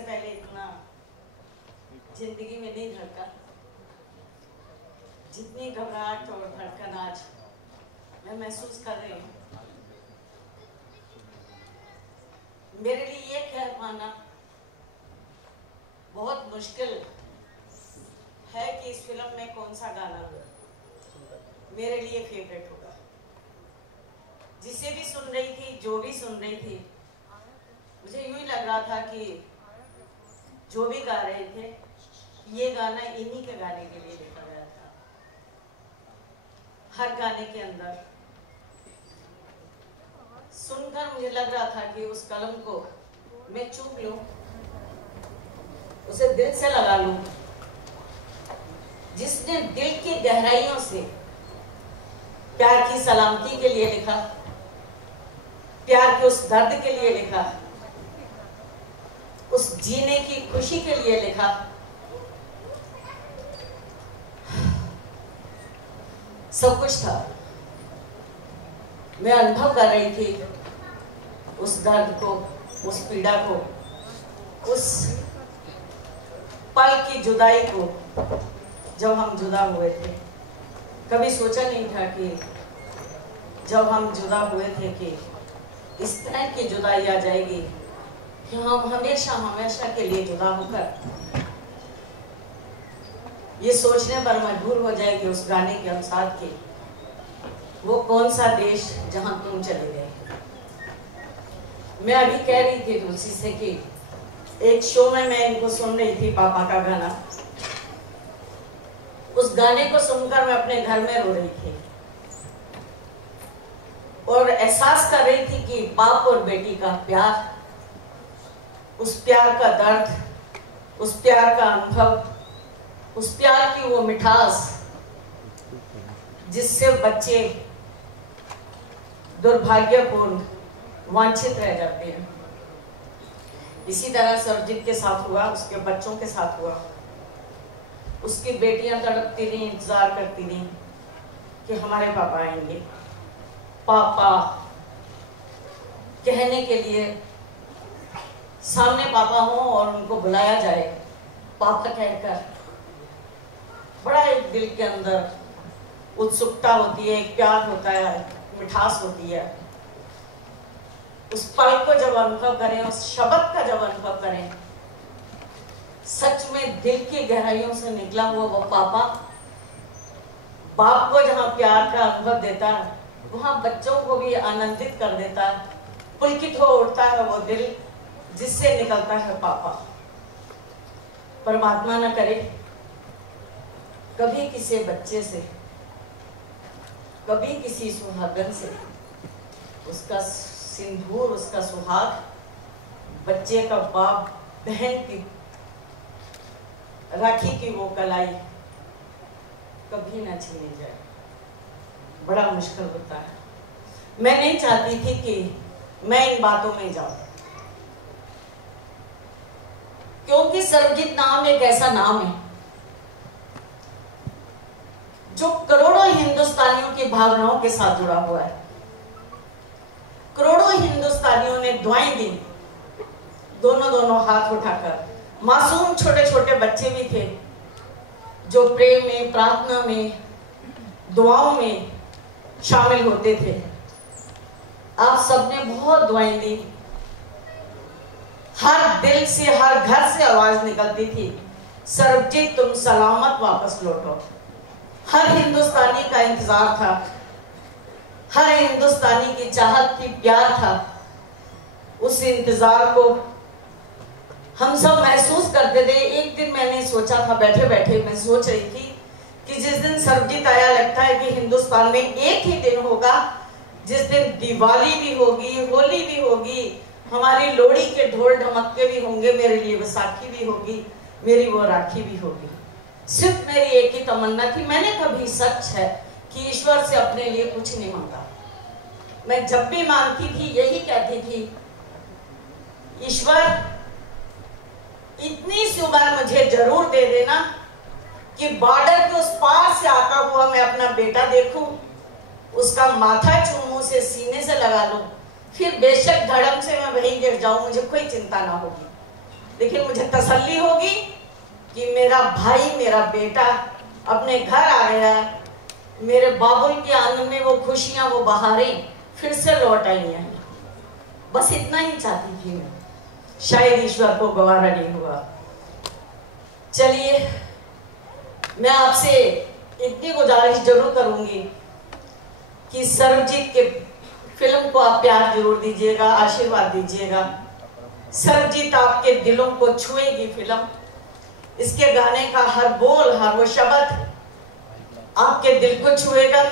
से पहले इतना जिंदगी में नहीं धड़का जितनी घबराहट और धड़कन आज मैं महसूस कर रही हूँ। मेरे लिए ये कह पाना बहुत मुश्किल है कि इस फिल्म में कौन सा गाना मेरे लिए फेवरेट होगा। जिसे भी सुन रही थी, जो भी सुन रही थी, मुझे यूं ही लग रहा था कि जो भी गा रहे थे ये गाना इन्हीं के गाने के लिए लिखा गया था। हर गाने के अंदर सुनकर मुझे लग रहा था कि उस कलम को मैं चूम लूं, उसे दिल से लगा लूं। जिसने दिल की गहराइयों से प्यार की सलामती के लिए लिखा, प्यार के उस दर्द के लिए लिखा, उस जीने की खुशी के लिए लिखा, सब कुछ था। मैं अनुभव कर रही थी उस दर्द को, उस पीड़ा को, उस पल की जुदाई को जब हम जुदा हुए थे। कभी सोचा नहीं था कि जब हम जुदा हुए थे कि इस तरह की जुदाई आ जाएगी कि हम हमेशा हमेशा के लिए जुदा होकर ये सोचने पर मजबूर हो जाएगी उस गाने के अनुसार कि वो कौन सा देश जहां तुम चले गए। मैं अभी कह रही थी तुलसी से कि एक शो में मैं इनको सुन रही थी, पापा का गाना। उस गाने को सुनकर मैं अपने घर में रो रही थी और एहसास कर रही थी कि बाप और बेटी का प्यार, उस प्यार का दर्द, उस प्यार का अनुभव, उस प्यार की वो मिठास जिससे बच्चे दुर्भाग्यपूर्ण वांछित रह जाते हैं। इसी तरह सरजीत के साथ हुआ, उसके बच्चों के साथ हुआ। उसकी बेटियां तड़पती रही, इंतजार करती रही कि हमारे पापा आएंगे। पापा कहने के लिए सामने पापा हो और उनको बुलाया जाए पापा कहकर, बड़ा एक दिल के अंदर उत्सुकता होती है, एक प्यार होता है, मिठास होती है। उस पल को जब अनुभव करें, उस शब्द का जब अनुभव करें, सच में दिल की गहराइयों से निकला हुआ वो पापा, बाप को जहां प्यार का अनुभव देता है वहां बच्चों को भी आनंदित कर देता है। पुलकित हो उठता है वो दिल जिससे निकलता है पापा। परमात्मा न करे कभी किसी बच्चे से, कभी किसी सुहागन से उसका सिंदूर, उसका सुहाग, बच्चे का बाप बहन की राखी की वो कलाई कभी ना छीनी जाए। बड़ा मुश्किल होता है। मैं नहीं चाहती थी कि मैं इन बातों में जाऊं, क्योंकि सरबजीत नाम एक ऐसा नाम है जो करोड़ों हिंदुस्तानियों की भावनाओं के साथ जुड़ा हुआ है। करोड़ों हिंदुस्तानियों ने दुआएं दी, दोनों हाथ उठाकर। मासूम छोटे छोटे बच्चे भी थे जो प्रेम में, प्रार्थना में, दुआओं में शामिल होते थे। आप सबने बहुत दुआएं दी। हर दिल से, हर घर से आवाज निकलती थी, सरबजीत तुम सलामत वापस लौटो। हर हिंदुस्तानी का इंतजार था, हर हिंदुस्तानी की चाहत थी, प्यार था। उस इंतजार को हम सब महसूस करते थे। एक दिन मैंने सोचा था, बैठे बैठे मैं सोच रही थी कि जिस दिन सरबजीत आया, लगता है कि हिंदुस्तान में एक ही दिन होगा जिस दिन दिवाली भी होगी, होली भी होगी, हमारी लोहड़ी के ढोल ढमक्के भी होंगे, मेरे लिए बैसाखी भी होगी, मेरी वो राखी भी होगी। सिर्फ मेरी एक ही तमन्ना थी। मैंने कभी, सच है, कि ईश्वर से अपने लिए कुछ नहीं मांगा। मैं जब भी मांगती थी यही कहती थी, ईश्वर इतनी सी उम्र मुझे जरूर दे देना कि बॉर्डर के उस पार से आता हुआ मैं अपना बेटा देखूं, उसका माथा चूमूं, से सीने से लगा लूं, फिर बेशक धड़म से मैं वहीं गिर जाऊं, मुझे कोई चिंता ना होगी। लेकिन मुझे तसल्ली होगी कि मेरा भाई, मेरा बेटा अपने घर आ गया, मेरे बाबुल के आंगन में वो खुशियां, वो बहारें फिर से लौट आई हैं। बस इतना ही चाहती थी मैं, शायद ईश्वर को गवारा नहीं हुआ। चलिए, मैं आपसे इतनी गुजारिश जरूर करूंगी कि सर्वजीत के फिल्म को आप प्यार जरूर दीजिएगा, आशीर्वाद दीजिएगा। सर्वजीत आपके दिलों को छुएगी फिल्म। इसके गाने का हर बोल, हर वो शब्द आपके दिल को छुएगा।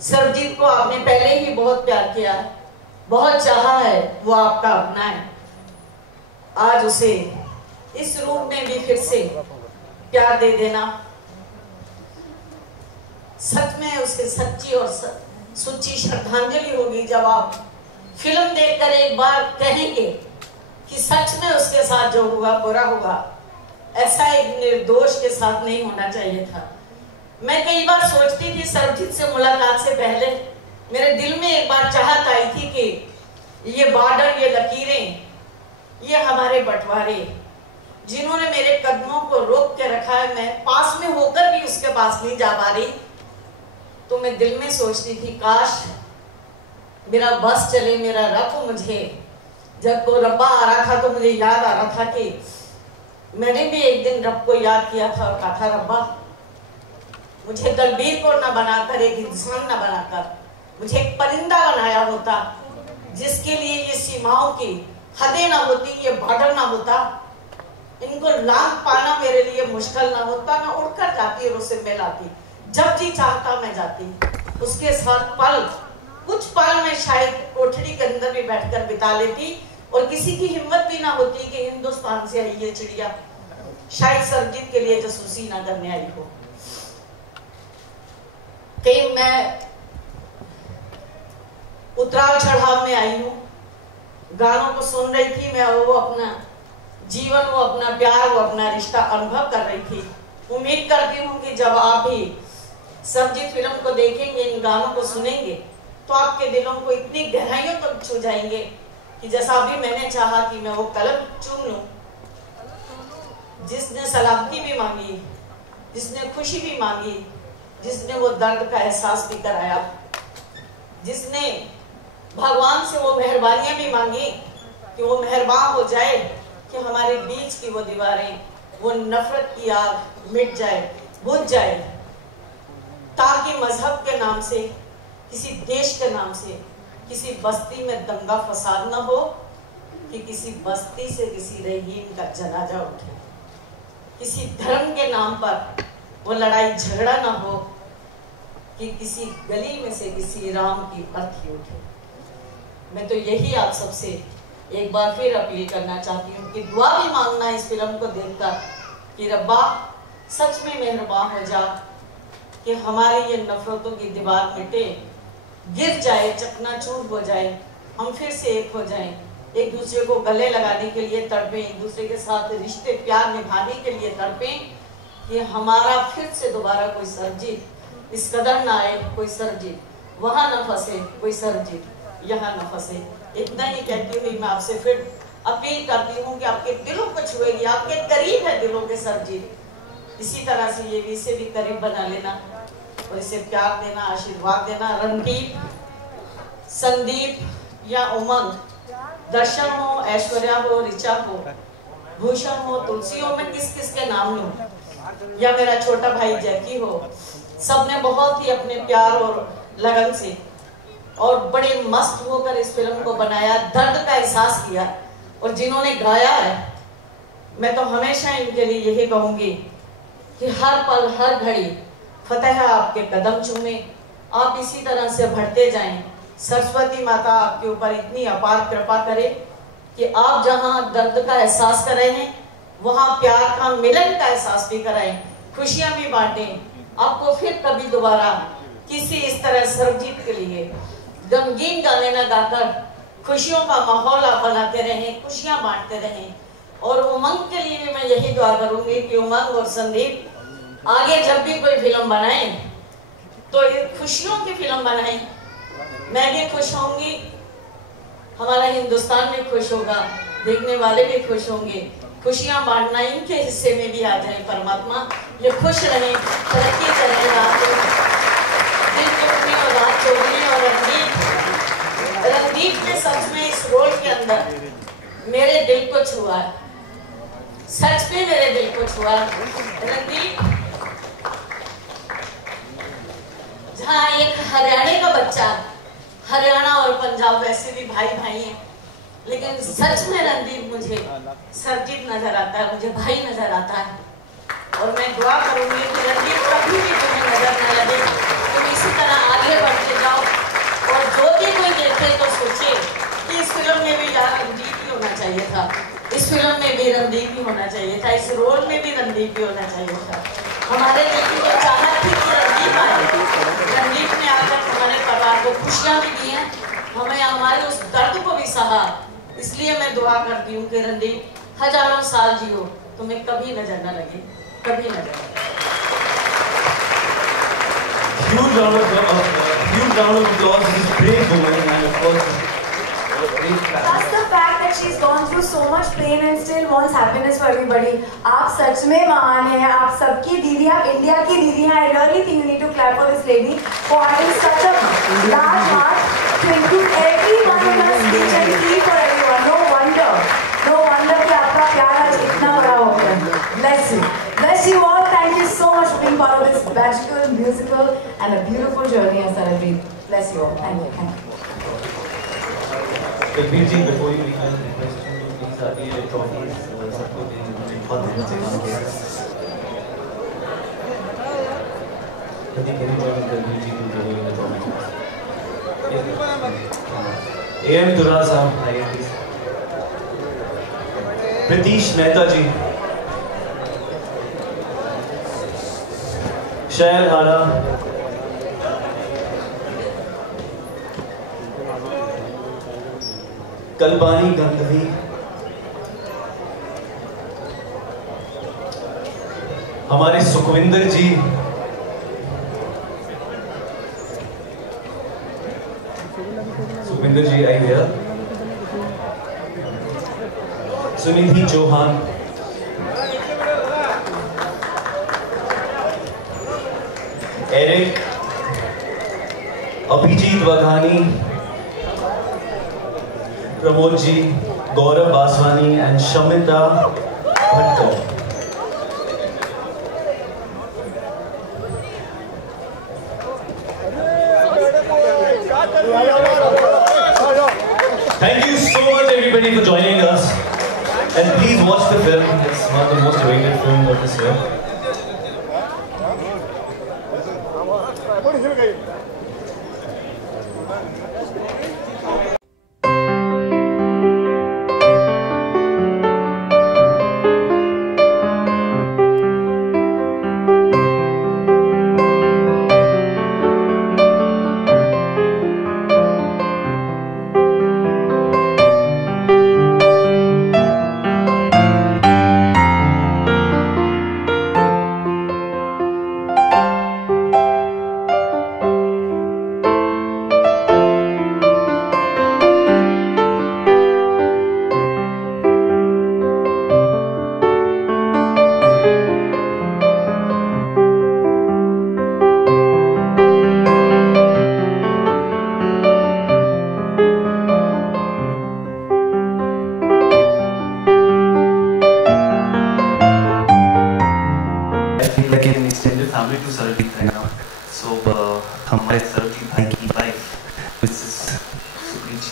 सर्वजीत को आपने पहले ही बहुत प्यार किया है, बहुत चाहा है, वो आपका अपना है। आज उसे इस रूप में भी फिर से प्यार दे देना सच में उसके सच्ची और सच्ची श्रद्धांजलि होगी जब आप फिल्म देखकर एक बार कहेंगे कि सच में उसके साथ जो हुआ बुरा हुआ, ऐसा एक निर्दोष के साथ नहीं होना चाहिए था। मैं कई बार सोचती थी, सर्वजीत से मुलाकात से पहले मेरे दिल में एक बार चाहत आई थी कि ये बॉर्डर, ये लकीरें, ये हमारे बंटवारे जिन्होंने मेरे कदमों को रोक के रखा है, मैं पास में होकर भी उसके पास नहीं जा पा रही। तो मैं दिल में सोचती थी काश मेरा बस चले, मेरा रब मुझे, जब वो रब्बा आ रहा था तो मुझे याद आ रहा था कि मैंने भी एक दिन रब को याद किया था और कहा था, रब्बा मुझे दलबीर को ना बनाकर, एक इंसान ना बनाकर मुझे एक परिंदा बनाया होता, जिसके लिए ये सीमाओं की हदें ना होती, ये बॉर्डर ना होता, इनको लांघ पाना मेरे लिए मुश्किल ना होता। मैं उड़कर जाती और उससे मिल आती, जब जी चाहता मैं जाती उसके साथ पल, कुछ पल में शायद कोठरी के अंदर भी बैठकर बिता लेती। और किसी की हिम्मत भी ना होती कि हिंदुस्तान से आई ये चिड़िया शायद सर्वजीत के लिए जासूसी ना करने आई हो। कहीं मैं उतराव चढ़ाव में आई हूँ, गानों को सुन रही थी मैं, वो अपना जीवन, वो अपना प्यार, वो अपना रिश्ता अनुभव कर रही थी। उम्मीद करती हूँ कि जब आप भी सर्वजीत फिल्म को देखेंगे, इन गानों को सुनेंगे, तो आपके दिलों को इतनी गहराइयों तक छू जाएंगे कि जैसा अभी मैंने चाहा कि मैं वो कलम चूम लूं, जिसने सलामती भी मांगी, जिसने खुशी भी मांगी, जिसने वो दर्द का एहसास भी कराया, जिसने भगवान से वो मेहरबानियां भी मांगी कि वो मेहरबान हो जाए कि हमारे बीच की वो दीवारें, वो नफरत की आग मिट जाए, बुझ जाए, ताकि मजहब के नाम से, किसी देश के नाम से किसी बस्ती में दंगा फसाद ना हो, कि किसी बस्ती से किसी रहीम का जनाजा उठे, किसी धर्म के नाम पर वो लड़ाई झगड़ा ना हो, कि किसी गली में से किसी राम की अर्थी उठे। मैं तो यही आप सबसे एक बार फिर अपील करना चाहती हूँ कि दुआ भी मांगना इस फिल्म को देखकर कि रब्बा सच में मेहरबान हो जा, कि हमारी ये नफरतों की दीवार मिटे, गिर जाए, चकनाचूर हो जाए, हम फिर से एक हो जाएं, एक दूसरे को गले लगाने के लिए तड़पें, एक दूसरे के साथ रिश्ते प्यार निभाने के लिए तड़पें, कि हमारा फिर से दोबारा कोई सर्वजीत इस कदर ना आए, कोई सर्वजीत वहां न फंसे, कोई सर्वजीत यहाँ न फंसे। इतना ही कहती हुई मैं आपसे फिर अपील करती हूँ कि आपके दिलों को छुएगी, आपके करीब है दिलों के सर्वजीत, इसी तरह से ये भी इसे भी करीब बना लेना और इसे प्यार देना, आशीर्वाद देना। रणदीप, संदीप या उमंग, दर्शन हो, ऐश्वर्या हो, ऋचा हो, भूषण हो, तुलसी हो, मैं किस किस के नाम लूं, या मेरा छोटा भाई जैकी हो, सबने बहुत ही अपने प्यार और लगन से और बड़े मस्त होकर इस फिल्म को बनाया, दर्द का एहसास किया। और जिन्होंने गाया है, मैं तो हमेशा इनके लिए यही कहूंगी कि हर पल हर घड़ी फतेह आपके कदम चूमे, आप इसी तरह से बढ़ते जाएं। सरस्वती माता आपके ऊपर इतनी अपार कृपा करे कि आप जहां दर्द का एहसास कर रहे हैं, वहां प्यार का, मिलन का एहसास भी कराएं, खुशियां भी बांटें, आपको फिर कभी दोबारा किसी इस तरह सर्वजीत के लिए गमगीन गाने न गाकर खुशियों का माहौल आप बनाते रहें, खुशियां बांटते रहें। और उमंग के लिए भी मैं यही दुआ करूंगी कि उमंग और संदीप आगे जब भी कोई फिल्म बनाएं तो ये खुशियों की फिल्म बनाएं। मैं भी खुश होंगी, हमारा हिंदुस्तान भी खुश होगा, देखने वाले भी खुश होंगे। खुशियां बांटना इनके हिस्से में भी आ जाए परमात्मा। ये खुश रहे, तरक्की करें, रात दिन दुगनी और रात चौगुनी। और रणदीप ने सच में इस रोल के अंदर मेरे दिल को छुआ, सच में मेरे दिल को छुआ। रणदीप जहाँ एक हरियाणा का बच्चा, हरियाणा और पंजाब वैसे भी भाई भाई हैं, लेकिन सच में रणदीप मुझे सरजीत नजर आता है, मुझे भाई नजर आता है। और मैं दुआ करूंगी कि रणदीप कभी भी तुम्हें नजर न लगे, तुम इसी तरह आगे बढ़ते जाओ। और जो भी कोई देखे तो सोचे कि इस फिल्म में भी यार रणदीप ही होना चाहिए था, इस फिल्म में भी रणदीप ही होना चाहिए था, इस रोल में भी रणदीप ही होना चाहिए था। हमारे दिल की तो चाहत थी कि रणदीप आए। रणदीप ने आकर हमारे परिवार को खुशियां भी दी हैं, हमें हमारे उस दर्द को भी सहा। इसलिए मैं दुआ करती हूँ कि रणदीप हजारों साल जियो, तुम्हें कभी नजर न लगे, कभी नजर न लगे। Huge round of applause for this brave woman, and of course, That's the fact that she's gone through so much pain and still wants happiness for everybody. आप सच में महान हैं, आप सबकी दीदी, आप इंडिया की दीदी हैं. I really think you need to clap for this lady for having such a large heart to include everyone in her speech and feel for everyone. No wonder कि आपका प्यार आज इतना बड़ा हो गया. Bless you all. Thank you so much for being part of this magical, musical, and a beautiful journey as Celebrate. Bless you all. Thank you. Kalbir ji, before you begin, request you to please आगे trophies सबको देने बहुत मेहनत से काम किया। कभी कभी बार Kalbir ji को जो है trophies। AM दुराज साहब आइए प्लीज। प्रीतीश मेहता जी, शैल हारा, कल्पानी गंधवी, हमारे सुखविंदर जी, सुखविंदर जी आई भैया, Sunidhi Chauhan, Eric, Abhijeet Vaghani, Pramod ji, Gaurav Baswani and Shamita Bhatkar. Thank you so much everybody for joining us, and please watch the film. It's one of the most awaited films of this year. हमारे सरजीत भाई की wife Mrs Supreet ji.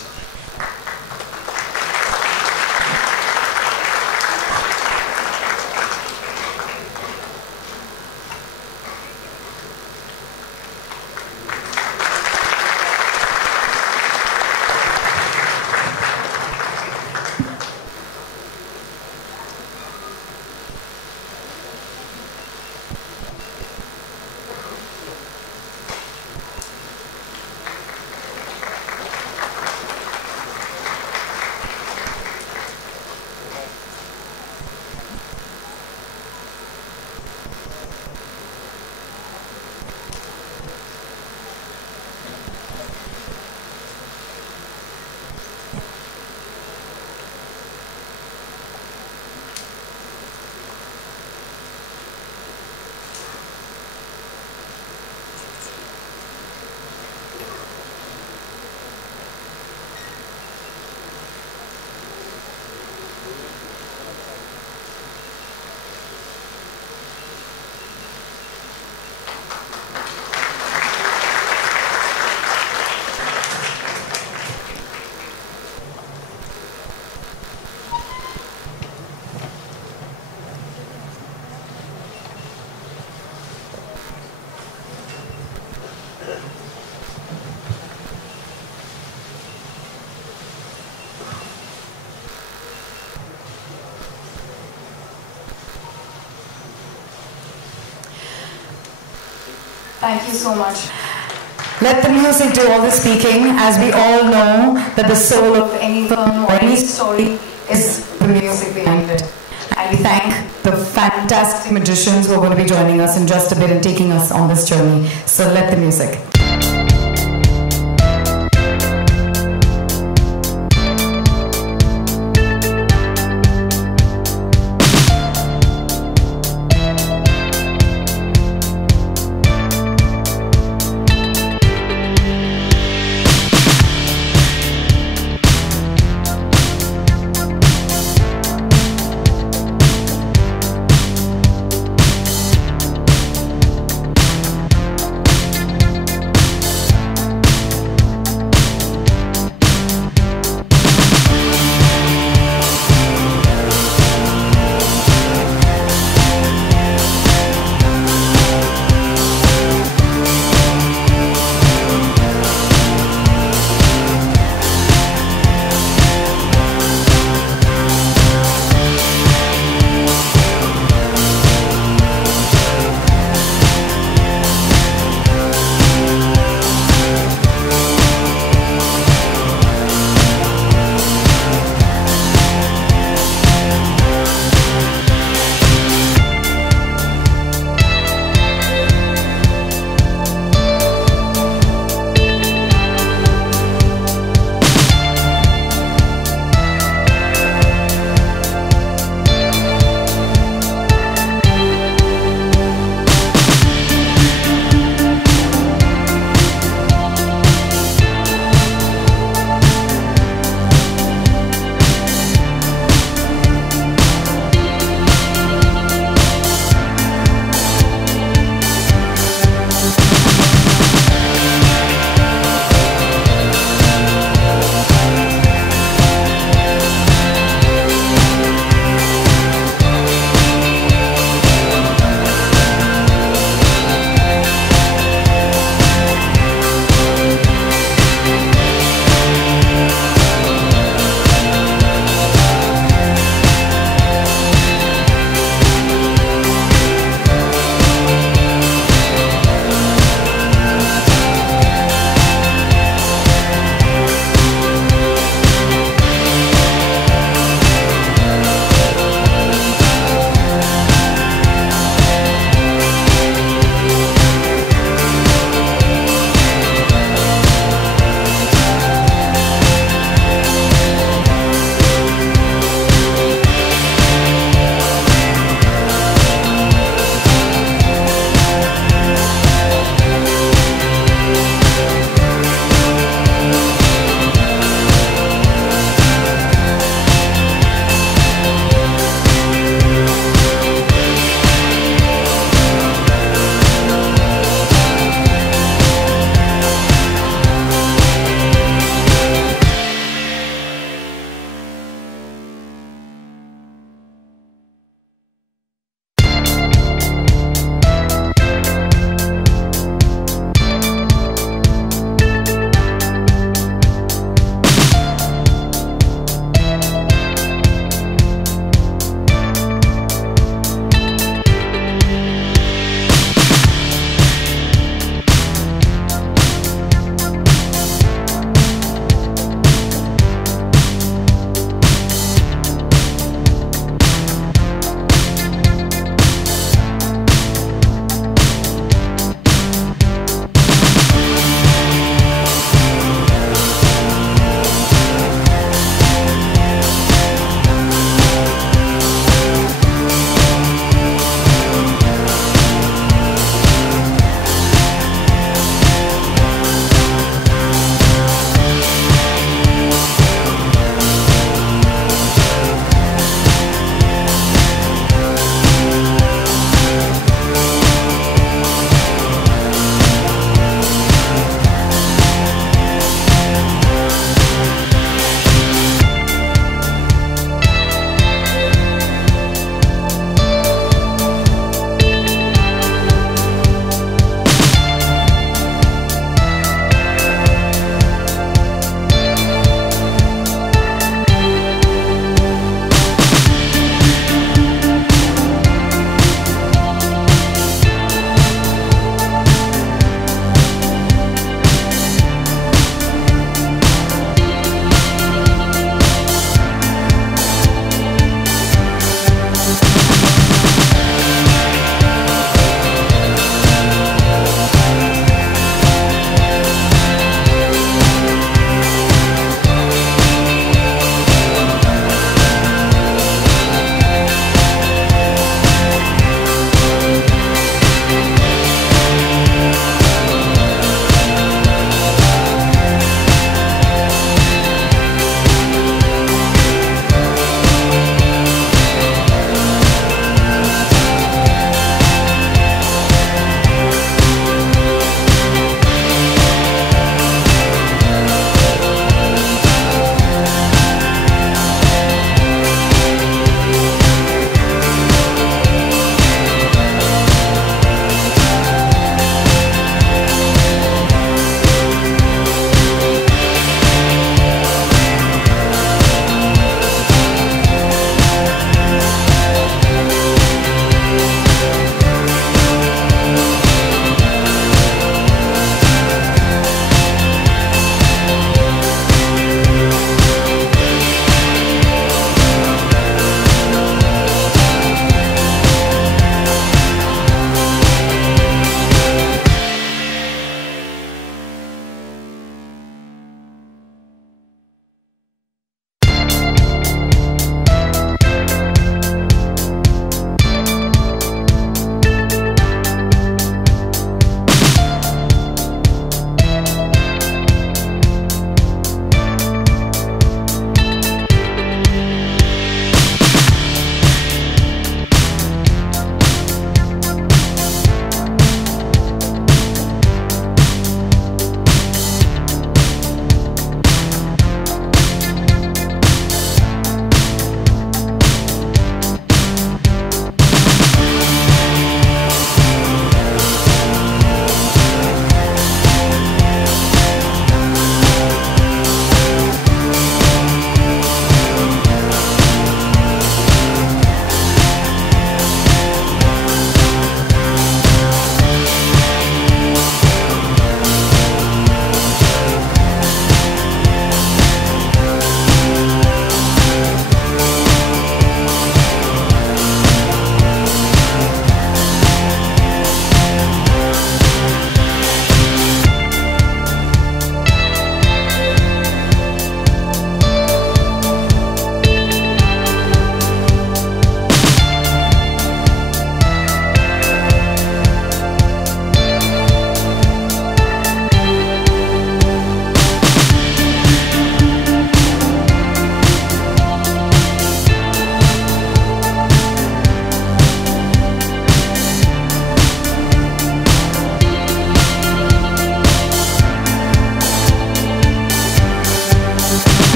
Thank you so much. Let the music do all the speaking, as we all know that the soul of any film or any story is the music behind it. And we thank the fantastic magicians who are going to be joining us in just a bit and taking us on this journey. So let the music.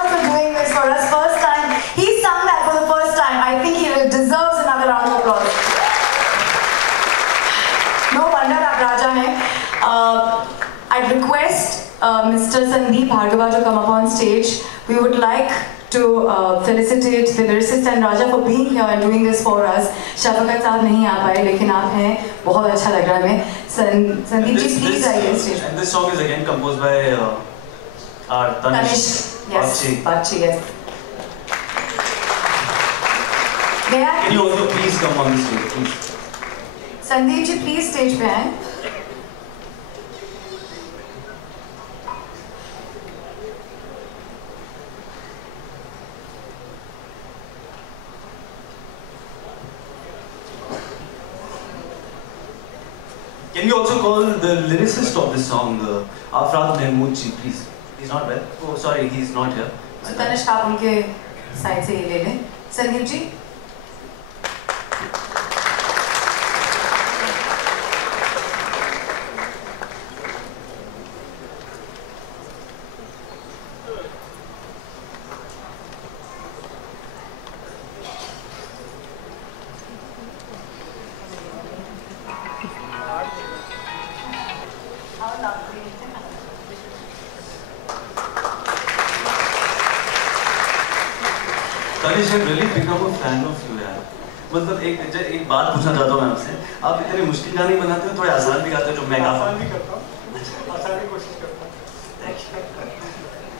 Carlos for doing this for us. First time. He sung that for the first time. I think he deserves another round of applause. No wonder आप राजा हैं. I'd request Mr. Sandeep Bhargava to come up on stage. We would like to felicitate the lyricist and Raja for being here and doing this for us. Shafakat साहब नहीं आ पाए लेकिन आप हैं. बहुत अच्छा लग रहा है हमें. Sandeep ji, please आइए stage. And this song is again composed by Tanish. Yes, Bachi, yes. Can you also please come on the stage, please? Sandeep ji, please stage पे आएं. Can we also call the lyricist of this song, Afrad Mahmood ji, please? He's not well. Oh, sorry, he's not here. So Tanish आप उनके side से ये ले लें. Sandeep ji. Tanish, I've really become a fan of you, यार. मतलब एक बात पूछना चाहता हूँ मैं आपसे. आप इतने मुश्किल गाने बनाते हो, थोड़े आसान भी गाते हो जो मैं गाता हूँ. आसान भी करता हूँ. आसान की कोशिश करता हूँ. Thank you.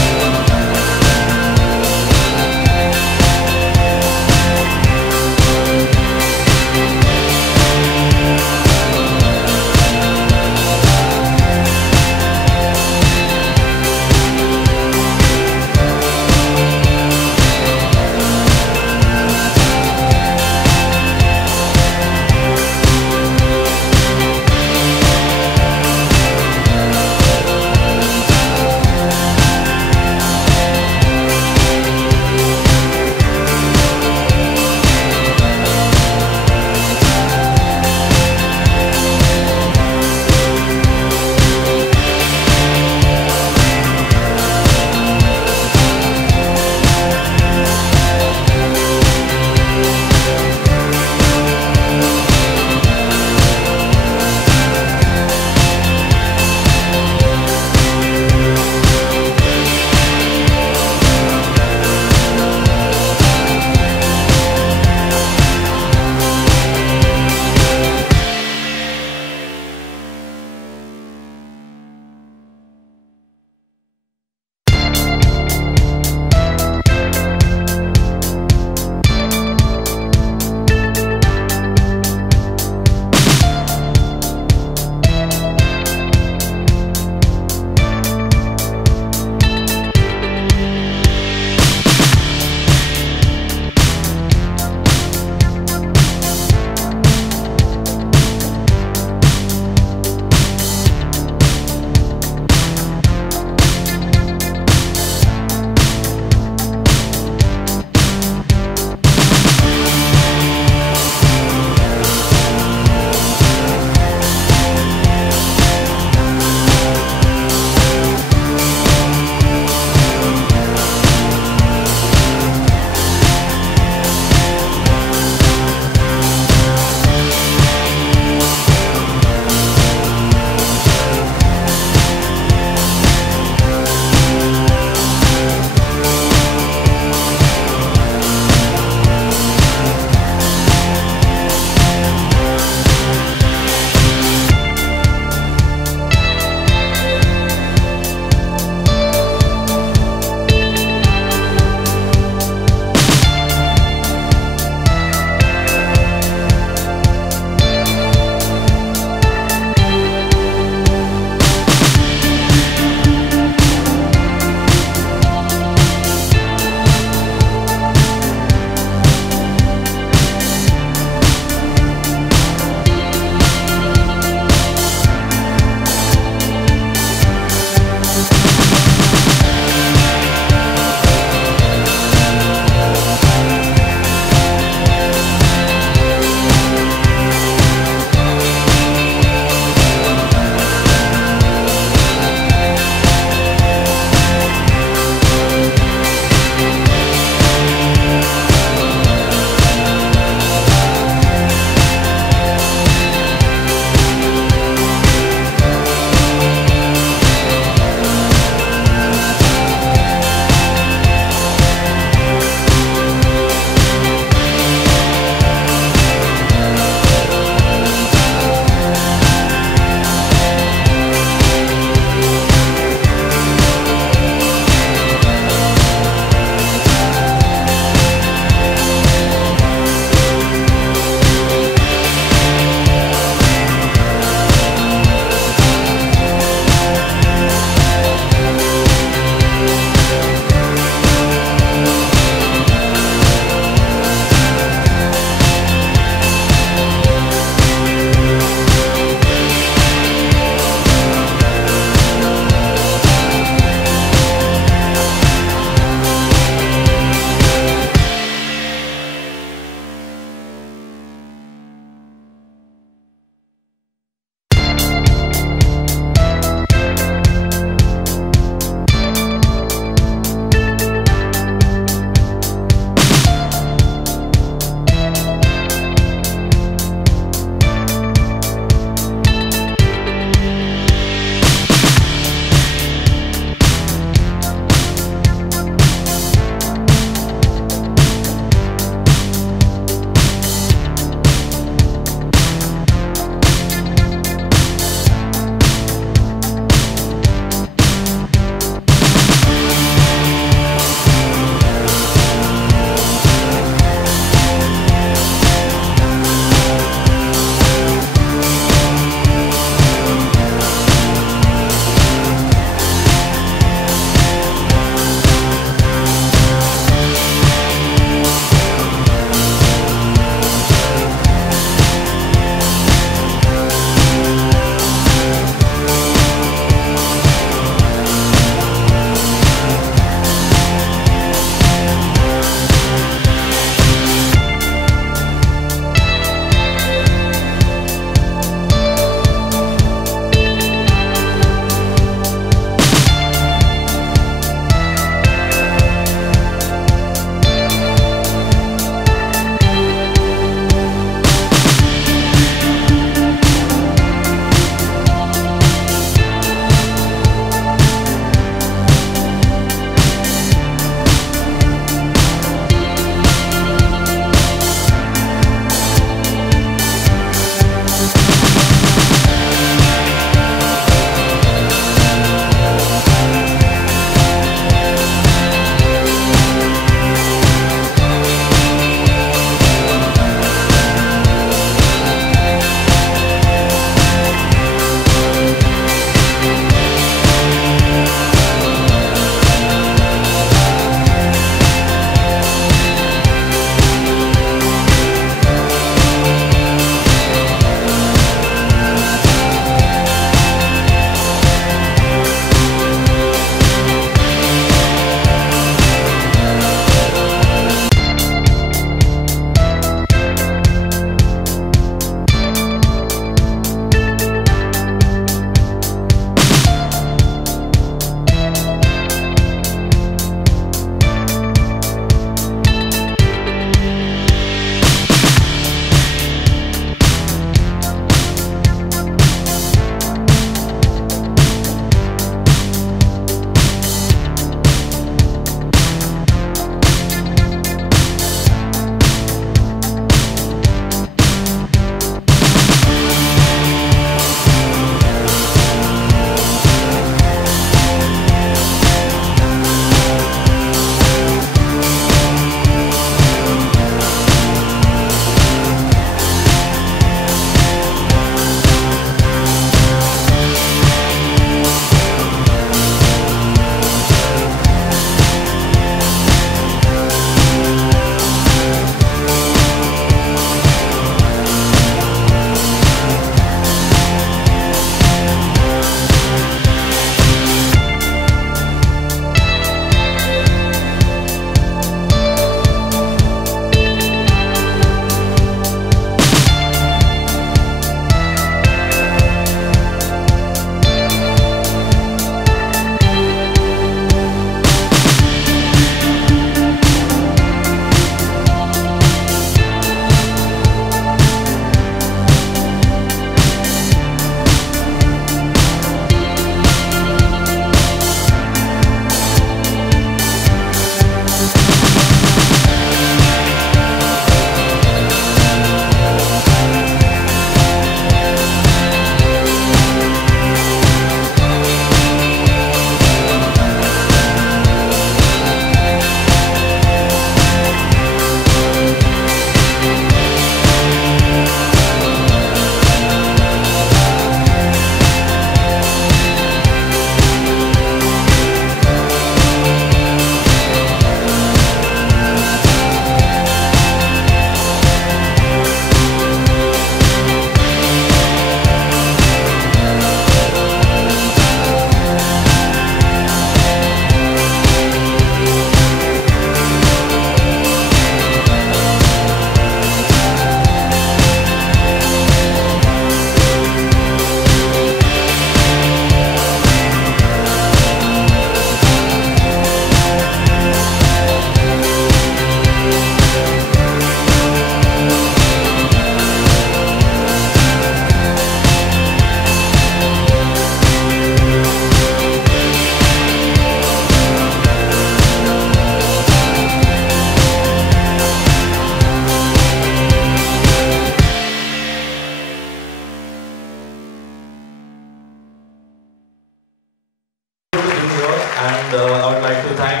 And I would like to thank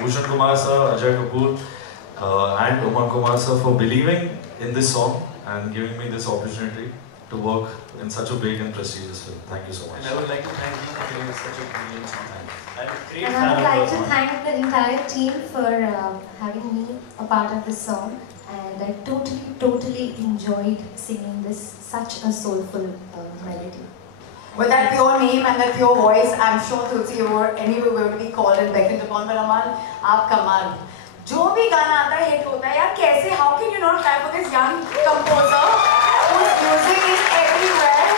Bhushan Kumar sir, Ajay Kapoor, and Umang Kumar sir for believing in this song and giving me this opportunity to work in such a big and prestigious film. Thank you so much. And I would like to thank you for giving us such a brilliant song. I'm a great And fan I would of like yours, to man. thank the entire team for having me a part of this song. And I totally enjoyed singing this, such a soulful melody. With that pure name and that pure voice, I'm sure Tulsi you were anyway going to be called and beckoned upon. But Aman, aap kamal. जो भी गाना आता है hit होता है यार कैसे? How can you not clap for this young composer whose music is everywhere,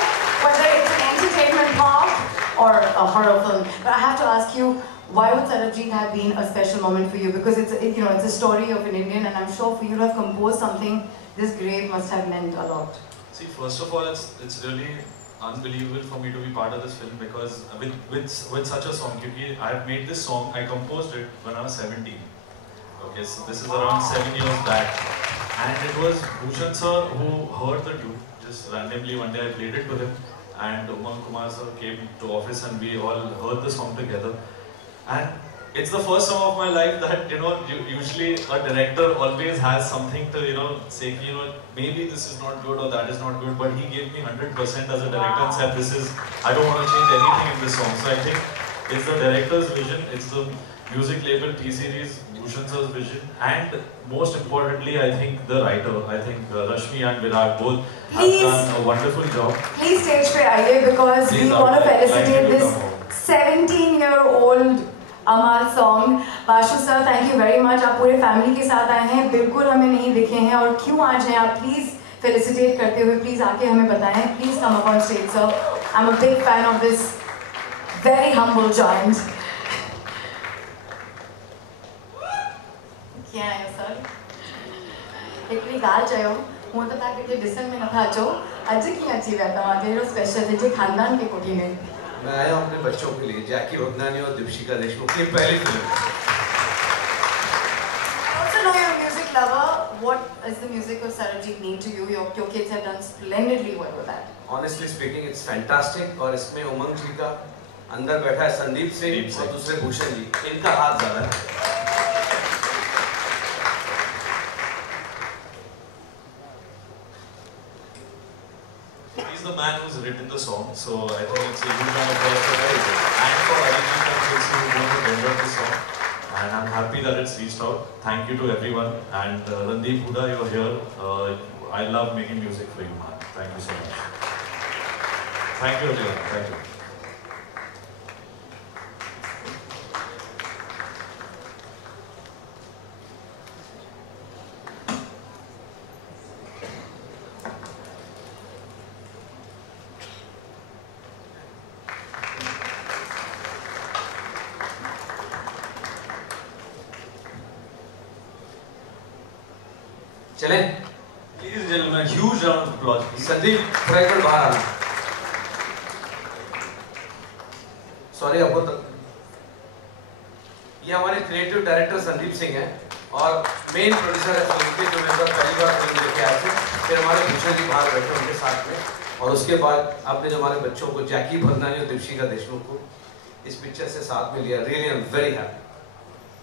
whether it's an entertainment part or a horror film? But I have to ask you, why would Sarabjit have been a special moment for you? Because it's a story of an Indian, and I'm sure for you to have composed something this great must have meant a lot. See, first of all, it's really unbelievable for me to be part of this film because with such a song, because I have made this song, I composed it when I was 17. Okay, so this is around 7 years back, and it was Bhushan sir who heard the tune. Just randomly one day I played it to him, and Umang Kumar sir came to office and we all heard the song together. And it's the first song of my life that usually a director always has something to say maybe this is not good or that is not good, but he gave me 100% as a director and said I don't want to change anything in this song. So I think it's the director's vision, it's the music label T-Series, Bhushan sir's vision, and most importantly I think the writer, I think Rashmi and Virag both have done a wonderful job. Please stage pe aaiye because we want to felicitate this 17-year-old अमाल song. बाशु sir, thank you very much. आप पूरे family के साथ आए हैं, बिल्कुल हमें नहीं दिखे हैं और क्यों आज हैं आप? प्लीज फेलिसिटेट करते हुए प्लीज आके हमें बताएं. Please come up on stage sir. I am a big fan of this very humble joint. क्या है सर? एकली गाल चयो હું તો તાકે જે ડિસન में नथा अचो अज की अची विया तव्हां जहिड़ो स्पेशल जे खानदान के कोठी में. मैं आया हूँ अपने बच्चों के लिए, जैकी भगनानी और दीपशिका देशमुख की पहली film. Also know you're a music lover. What does the music of Sarabjit mean to you? Your kids have done splendidly well with that. Honestly speaking, it's fantastic. और इसमें उमंग जी का अंदर बैठा है संदीप सिंह और दूसरे भूषण जी, इनका हाथ ज़्यादा है. He's the man who's written the song, so I think it's a huge honor for us to write it. And for Arijit and Tulsi who both rendered the song. And I'm happy that it's reached out. Thank you to everyone. And Randeep Huda, you're here. I love making music for you, man. Thank you so much. Thank you everyone. Thank you. चलें? Ladies and gentlemen, huge round of applause. Sandeep थोड़ा एक minute बाहर आना. Sorry आपको ये हमारे creative director Sandeep Singh हैं और मेन प्रोड्यूसर है फिल्म के, जो मेरे पास पहली बार फिल्म लेके आए थे. फिर हमारे भूषण जी बाहर बैठे उनके साथ में, और उसके बाद आपने जो हमारे बच्चों को जैकी भगनानी और दीपशिका देशमुख को इस पिक्चर से साथ में लिया. Really I am very happy.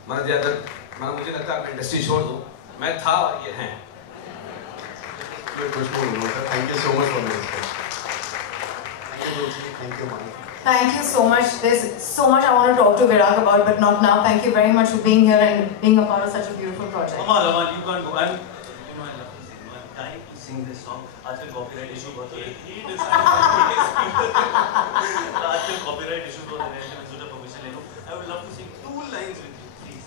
मुझे लगता है आप इंडस्ट्री छोड़ दो, मैं था और ये हैं. Thank you so much for this. Thank you, thank you, man. Thank you so much. There's so much I want to talk to Virag about, but not now. Thank you very much for being here and being a part of such a beautiful project. Amal, you can't go. I love to sing. I'm dying to sing this song. आजकल copyright issue बहुत हो रही है. आजकल copyright issue बहुत हो रही है. मैं सोचा permission ले लूँ. I would love to sing 2 lines with you, please.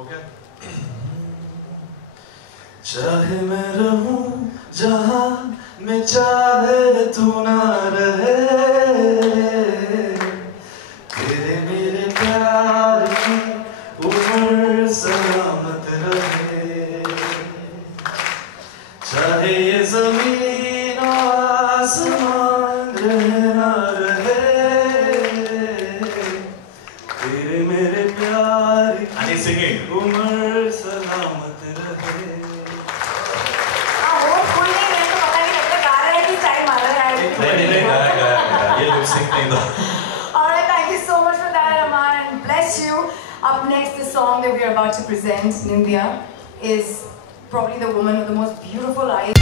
Okay. चाहे मैं रहूं जहां में चाहे तू ना रहे, तेरे मेरे प्यार की उम्र सलामत रहे. चाहे ये जमीन और आसमान रहे ना रहे, तेरे मेरे प्यार की उम्र सलामत रहे. वो फुल नहीं, मैं तो पता नहीं लगता गा रहा है कि स्टाइल मार रहा है. नहीं गाया. ये नहीं था. Alright, thank you so much for that, Aman, and bless you. Up next, the song that we are about to present, Nindya, is probably the woman with the most beautiful eyes.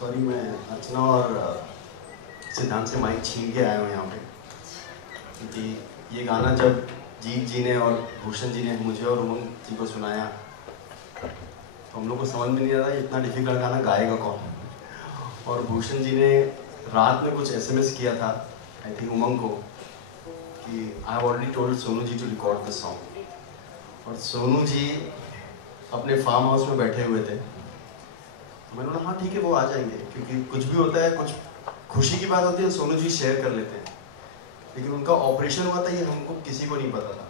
Sorry, मैं अर्चना और सिद्धांत से mic छीन के आया हूँ यहाँ पे, क्योंकि ये गाना जब जीत जी ने और भूषण जी ने मुझे और उमंग जी को सुनाया तो हम लोग को समझ में नहीं आ रहा इतना डिफिकल्ट गाना गाएगा कौन। और भूषण जी ने रात में कुछ SMS किया था आई थिंक उमंग को कि I have already told Sonu ji to record this song, और सोनू जी अपने फार्म हाउस में बैठे हुए थे। तो मैंने बोला हाँ ठीक है वो आ जाएंगे, क्योंकि कुछ भी होता है, कुछ खुशी की बात होती है सोनू जी शेयर कर लेते हैं, लेकिन उनका ऑपरेशन हुआ था ये हमको किसी को नहीं पता था।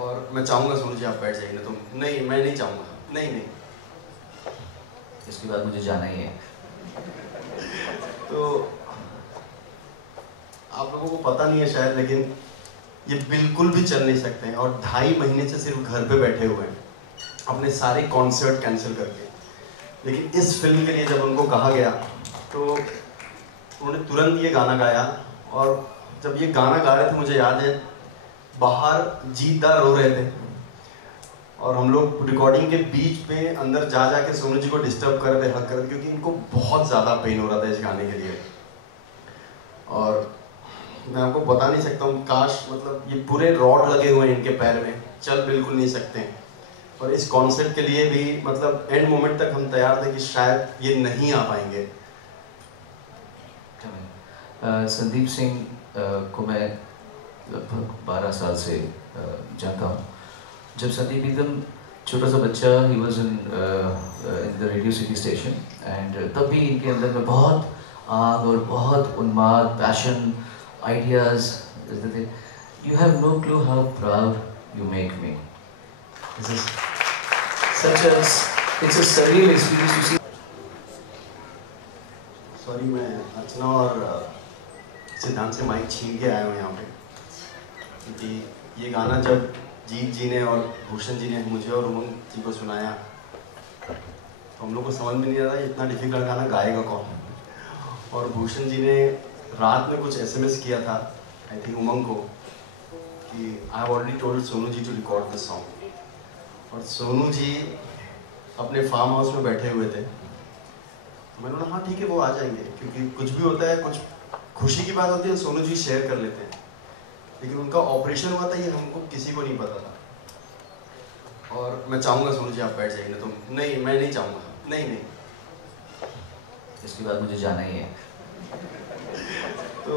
और मैं चाहूँगा सोनू जी आप बैठ जाइए ना, तो नहीं मैं नहीं चाहूँगा, नहीं इसके बाद मुझे जाना ही है। तो आप लोगों को पता नहीं है शायद, लेकिन ये बिल्कुल भी चल नहीं सकते हैं और 2.5 महीने से सिर्फ घर पे बैठे हुए हैं अपने सारे कॉन्सर्ट कैंसिल करके। लेकिन इस फिल्म के लिए जब उनको कहा गया तो उन्होंने तुरंत ये गाना गाया, और जब ये गाना गा रहे थे मुझे याद है बाहर जीतदा रो रहे थे और हम लोग रिकॉर्डिंग के बीच में अंदर जा के सोनू जी को डिस्टर्ब कर रहे, हक कर रहे, क्योंकि इनको बहुत ज़्यादा पेन हो रहा था इस गाने के लिए। और मैं आपको बता नहीं सकता हूँ, काश मतलब ये पूरे रॉड लगे हुए हैं इनके पैर में, चल बिल्कुल नहीं सकते हैं। और इस कॉन्सर्ट के लिए भी मतलब एंड मोमेंट तक हम तैयार थे कि शायद ये नहीं आ पाएंगे। संदीप सिंह को मैं लगभग 12 साल से जानता हूँ। जब संदीप एकदम छोटा सा बच्चा, he was in the radio city station, and तब भी इनके अंदर में बहुत आग और बहुत उन्माद, passion, ideas. You have no clue how proud you make me. This is such a, it's a surreal experience to see. Sorry, मैं अर्चना और सिद्धांत से माइक छीन के आया हूँ यहाँ पे, क्योंकि ये गाना जब जीत जी ने और भूषण जी ने मुझे और उमंग जी को सुनाया तो हम लोग को समझ में नहीं आ रहा इतना डिफिकल्ट गाना गाएगा कौन। और भूषण जी ने रात में कुछ SMS किया था आई थिंक उमंग को कि I have already told Sonu ji to record this song, और सोनू जी अपने फार्म हाउस में बैठे हुए थे। तो मैंने बोला हाँ ठीक है वो आ जाएंगे, क्योंकि कुछ भी होता है, कुछ खुशी की बात होती है सोनू जी शेयर कर लेते हैं, लेकिन उनका ऑपरेशन हुआ था ये हमको किसी को नहीं पता था। और मैं चाहूँगा सोनू जी आप बैठ जाइए ना, तो नहीं मैं नहीं चाहूँगा, नहीं इसके बाद मुझे जाना ही है। तो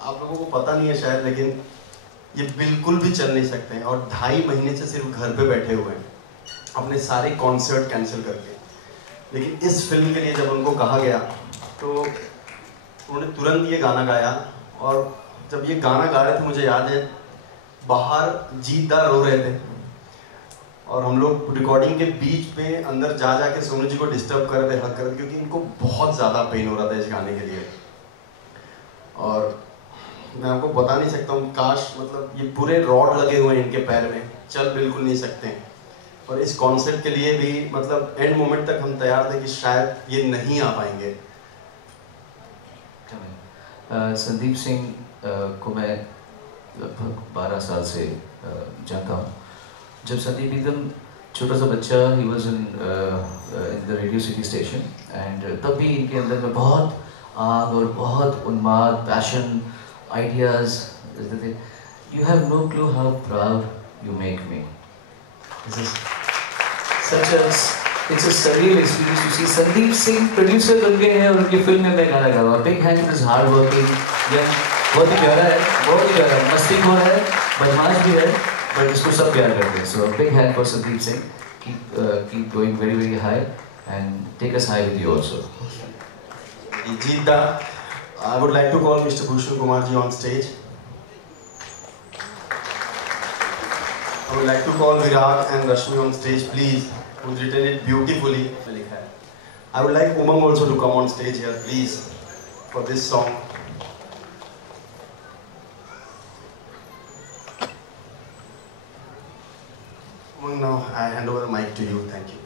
आप लोगों को पता नहीं है शायद, लेकिन ये बिल्कुल भी चल नहीं सकते हैं और 2.5 महीने से सिर्फ घर पे बैठे हुए हैं अपने सारे कॉन्सर्ट कैंसिल करके। लेकिन इस फिल्म के लिए जब उनको कहा गया तो उन्होंने तुरंत ये गाना गाया, और जब ये गाना गा रहे थे मुझे याद है बाहर जीतदा रो रहे थे और हम लोग रिकॉर्डिंग के बीच में अंदर जा के सोनू जी को डिस्टर्ब कर रहे, हक कर रहे, क्योंकि इनको बहुत ज़्यादा पेन हो रहा था इस गाने के लिए। और मैं आपको बता नहीं सकता हूँ, काश मतलब ये पूरे रॉड लगे हुए हैं इनके पैर में, चल बिल्कुल नहीं सकते हैं। और इस कॉन्सर्ट के लिए भी मतलब एंड मोमेंट तक हम तैयार थे कि शायद ये नहीं आ पाएंगे। संदीप सिंह को मैं लगभग 12 साल से जानता हूँ। जब संदीप एकदम छोटा सा बच्चा, he was in the radio city station, and तब भी इनके अंदर में बहुत आग और बहुत उन्माद, passion, ideas. You have no clue how proud you make me. This is such a, it's a surreal experience to see Sandeep Singh producer बन गए हैं और उनकी फिल्म में मैं गाना गा रहा हूँ। Big hand is hard working, बहुत ही प्यारा है, बहुत ही प्यारा, मस्ती हो रहा है, बदमाश भी है, बट इसको सब प्यार करते हैं। So big hand for Sandeep Singh, keep going very very high and take us high with you also. Jeeta, I would like to call Mr. Bhushan Kumar ji on stage. I would like to call Virag and Rashmi on stage, please, who's written it beautifully. I would like Umang also to come on stage here, please, for this song. Umang, now I hand over the mic to you. Thank you.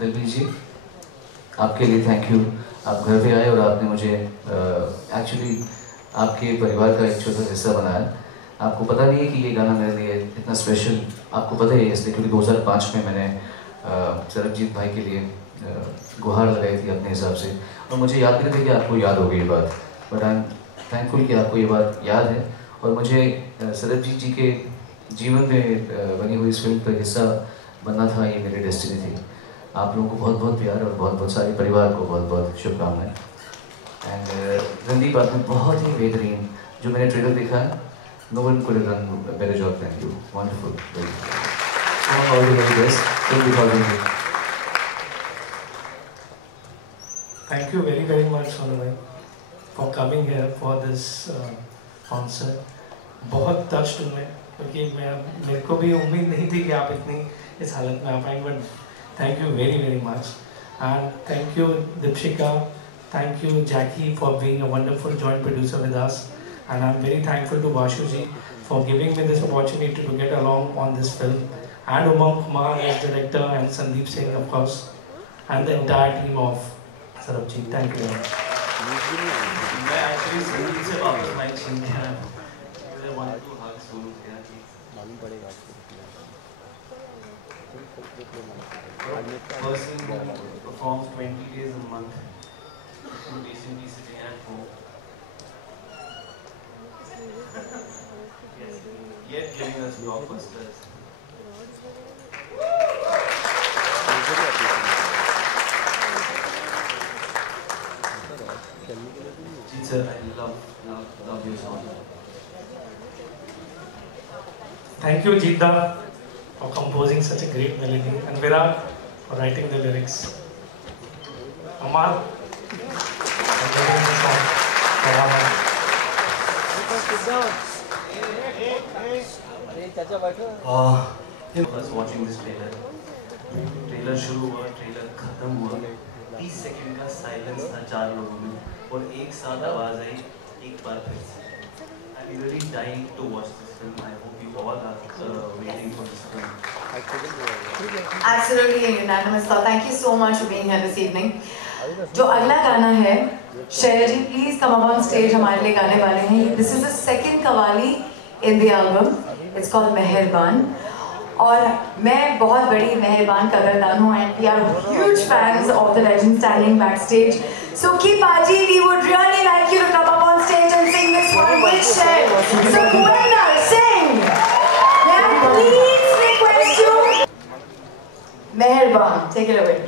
दिलबीर जी, आपके लिए thank you. आप घर पे आए और आपने मुझे actually आपके परिवार का एक छोटा हिस्सा बनाया। आपको पता नहीं है कि ये गाना मेरे लिए इतना स्पेशल, आपको पता ही है इसलिए, क्योंकि 2005 में मैंने सरबजीत भाई के लिए गुहार लगाई थी अपने हिसाब से, और मुझे याद नहीं था कि आपको याद होगी ये बात, बट आई एम थैंकफुल कि आपको ये बात याद है। और मुझे सरबजीत जी के जीवन में बनी हुई इस फिल्म का हिस्सा बनना था, ये मेरी डेस्टिनी थी। आप लोगों को बहुत बहुत प्यार और बहुत बहुत सारे परिवार को बहुत बहुत शुभकामनाएं। एंड रणदीप, आपने बहुत ही बेहतरीन, जो मैंने ट्रेलर देखा है, no one could have done a better job than you. Wonderful, all the very best. Thank you very very much Sonu bhai for coming here for this concert. बहुत touched हूँ मैं, क्योंकि मेरे को भी उम्मीद नहीं थी कि आप इतनी इस हालत में आ पाएंगे, but thank you very very much and thank you Deepshika, thank you Jackie for being a wonderful joint producer with us, and I'm very thankful to Vashu ji for giving me this opportunity to get along on this film, and Umang Kumar as director, and Sandeep Singh of course, and the entire team of Sarabjit. Thank you. मैं actually Sandeep से वापस mic छीन के आया हूँ। मुझे one to hug शुरू किया कि मालूम पड़ेगा person performs 20 days a month, decently sitting at home, yes, yet giving us blockbusters. Sir, I love your song. Thank you Jeeta for composing such a great melody, and Virat for writing the lyrics. Amal for writing the song. Was watching this trailer. Trailer शुरू हुआ, trailer खत्म हुआ, 30 second का silence था 4 लोगों में, और एक साथ आवाज आई एक बार फिर से। I'm really dying to watch this film. I hope you all are waiting for this film. Absolutely a unanimous thought. Thank you so much for being here this evening. जो अगला गाना है, शेयर जी please come up on stage हमारे लिए गाने वाले हैं। This is the second qawwali in the album. It's called मेहरबान। और मैं बहुत बड़ी मेहरबान कदरदान हूँ, and we are huge fans of the legend standing backstage. So Kipaji, we would really like you to come up on stage and sing this one with Cher. So Gwenda, sing. May I please request you? Meherban, take it away.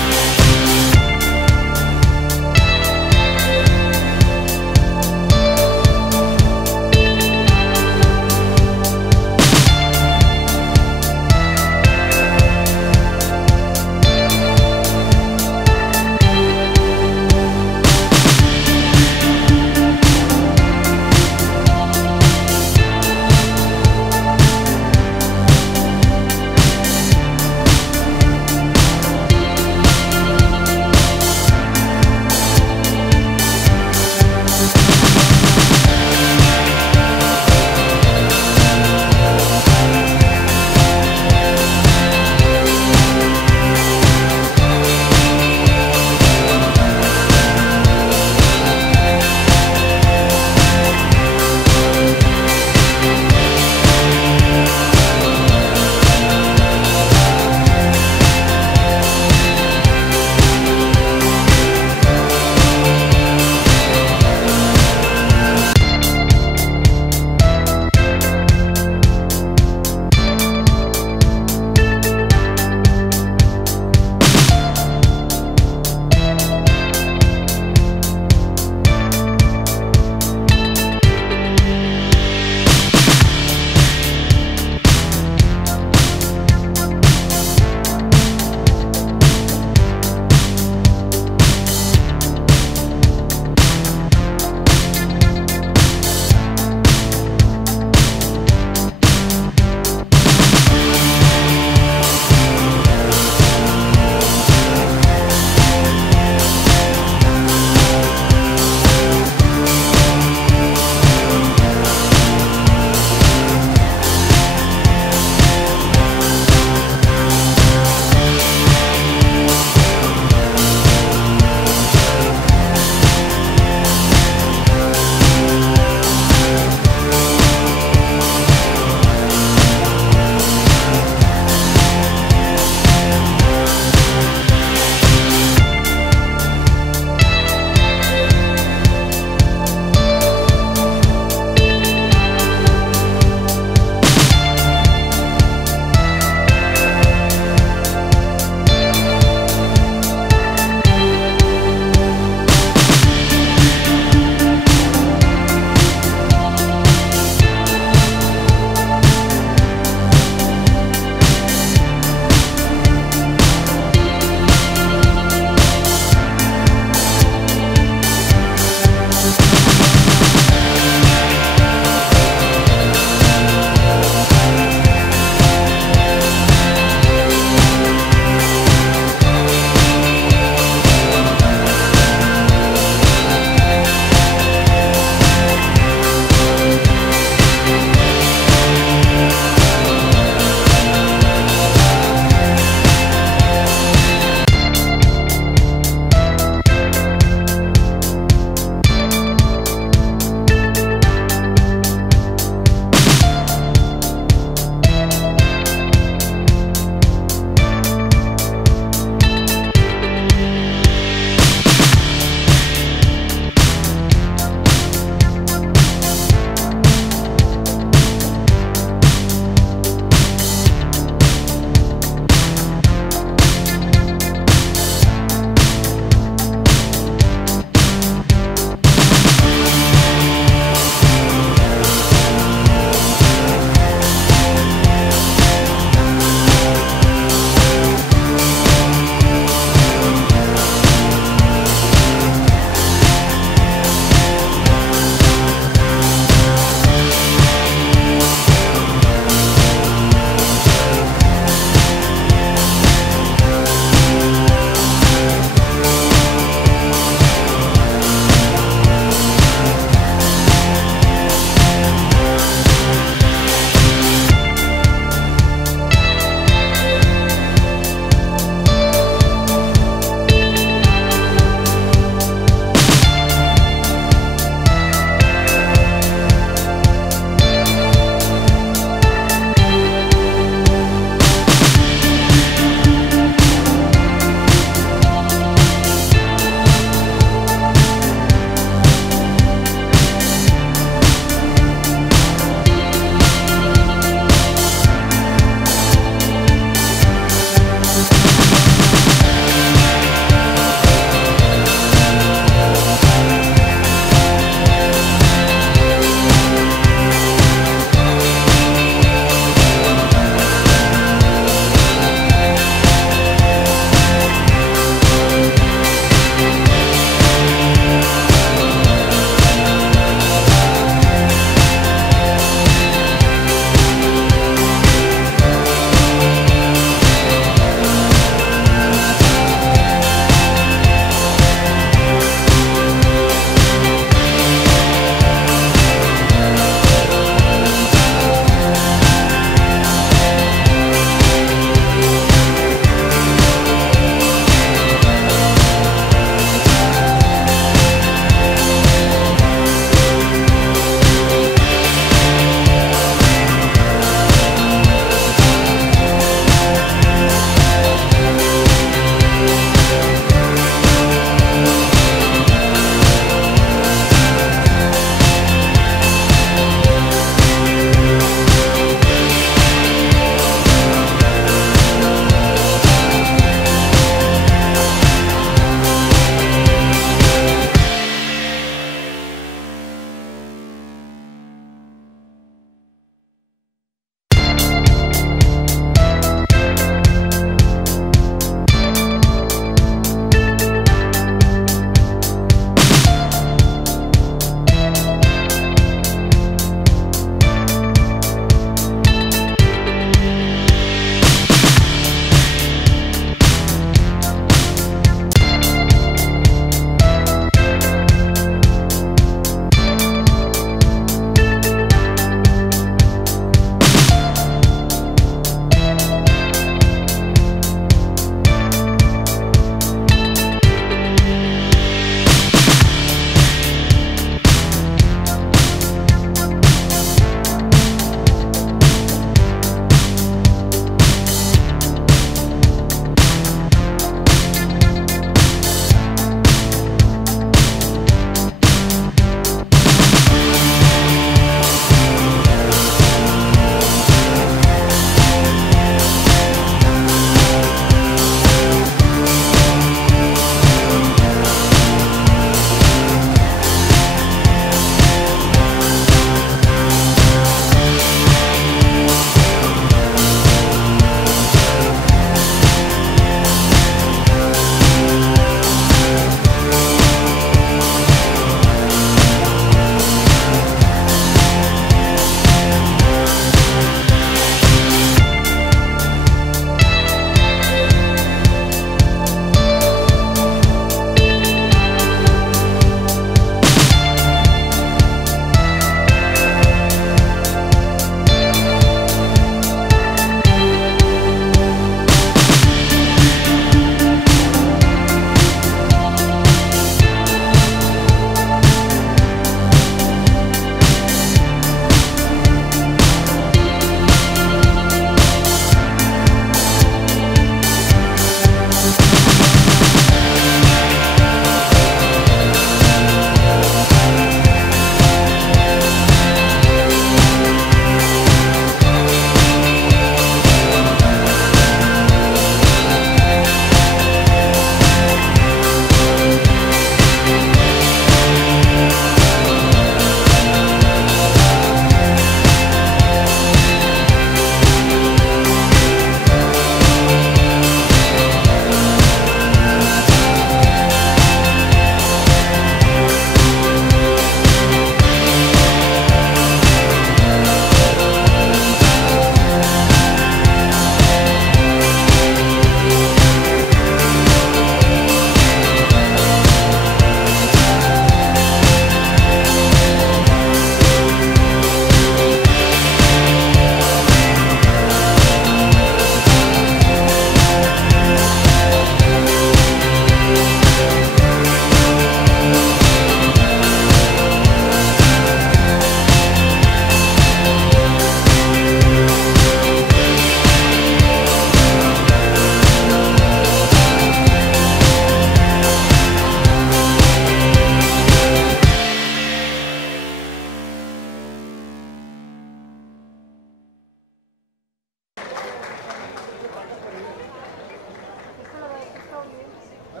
All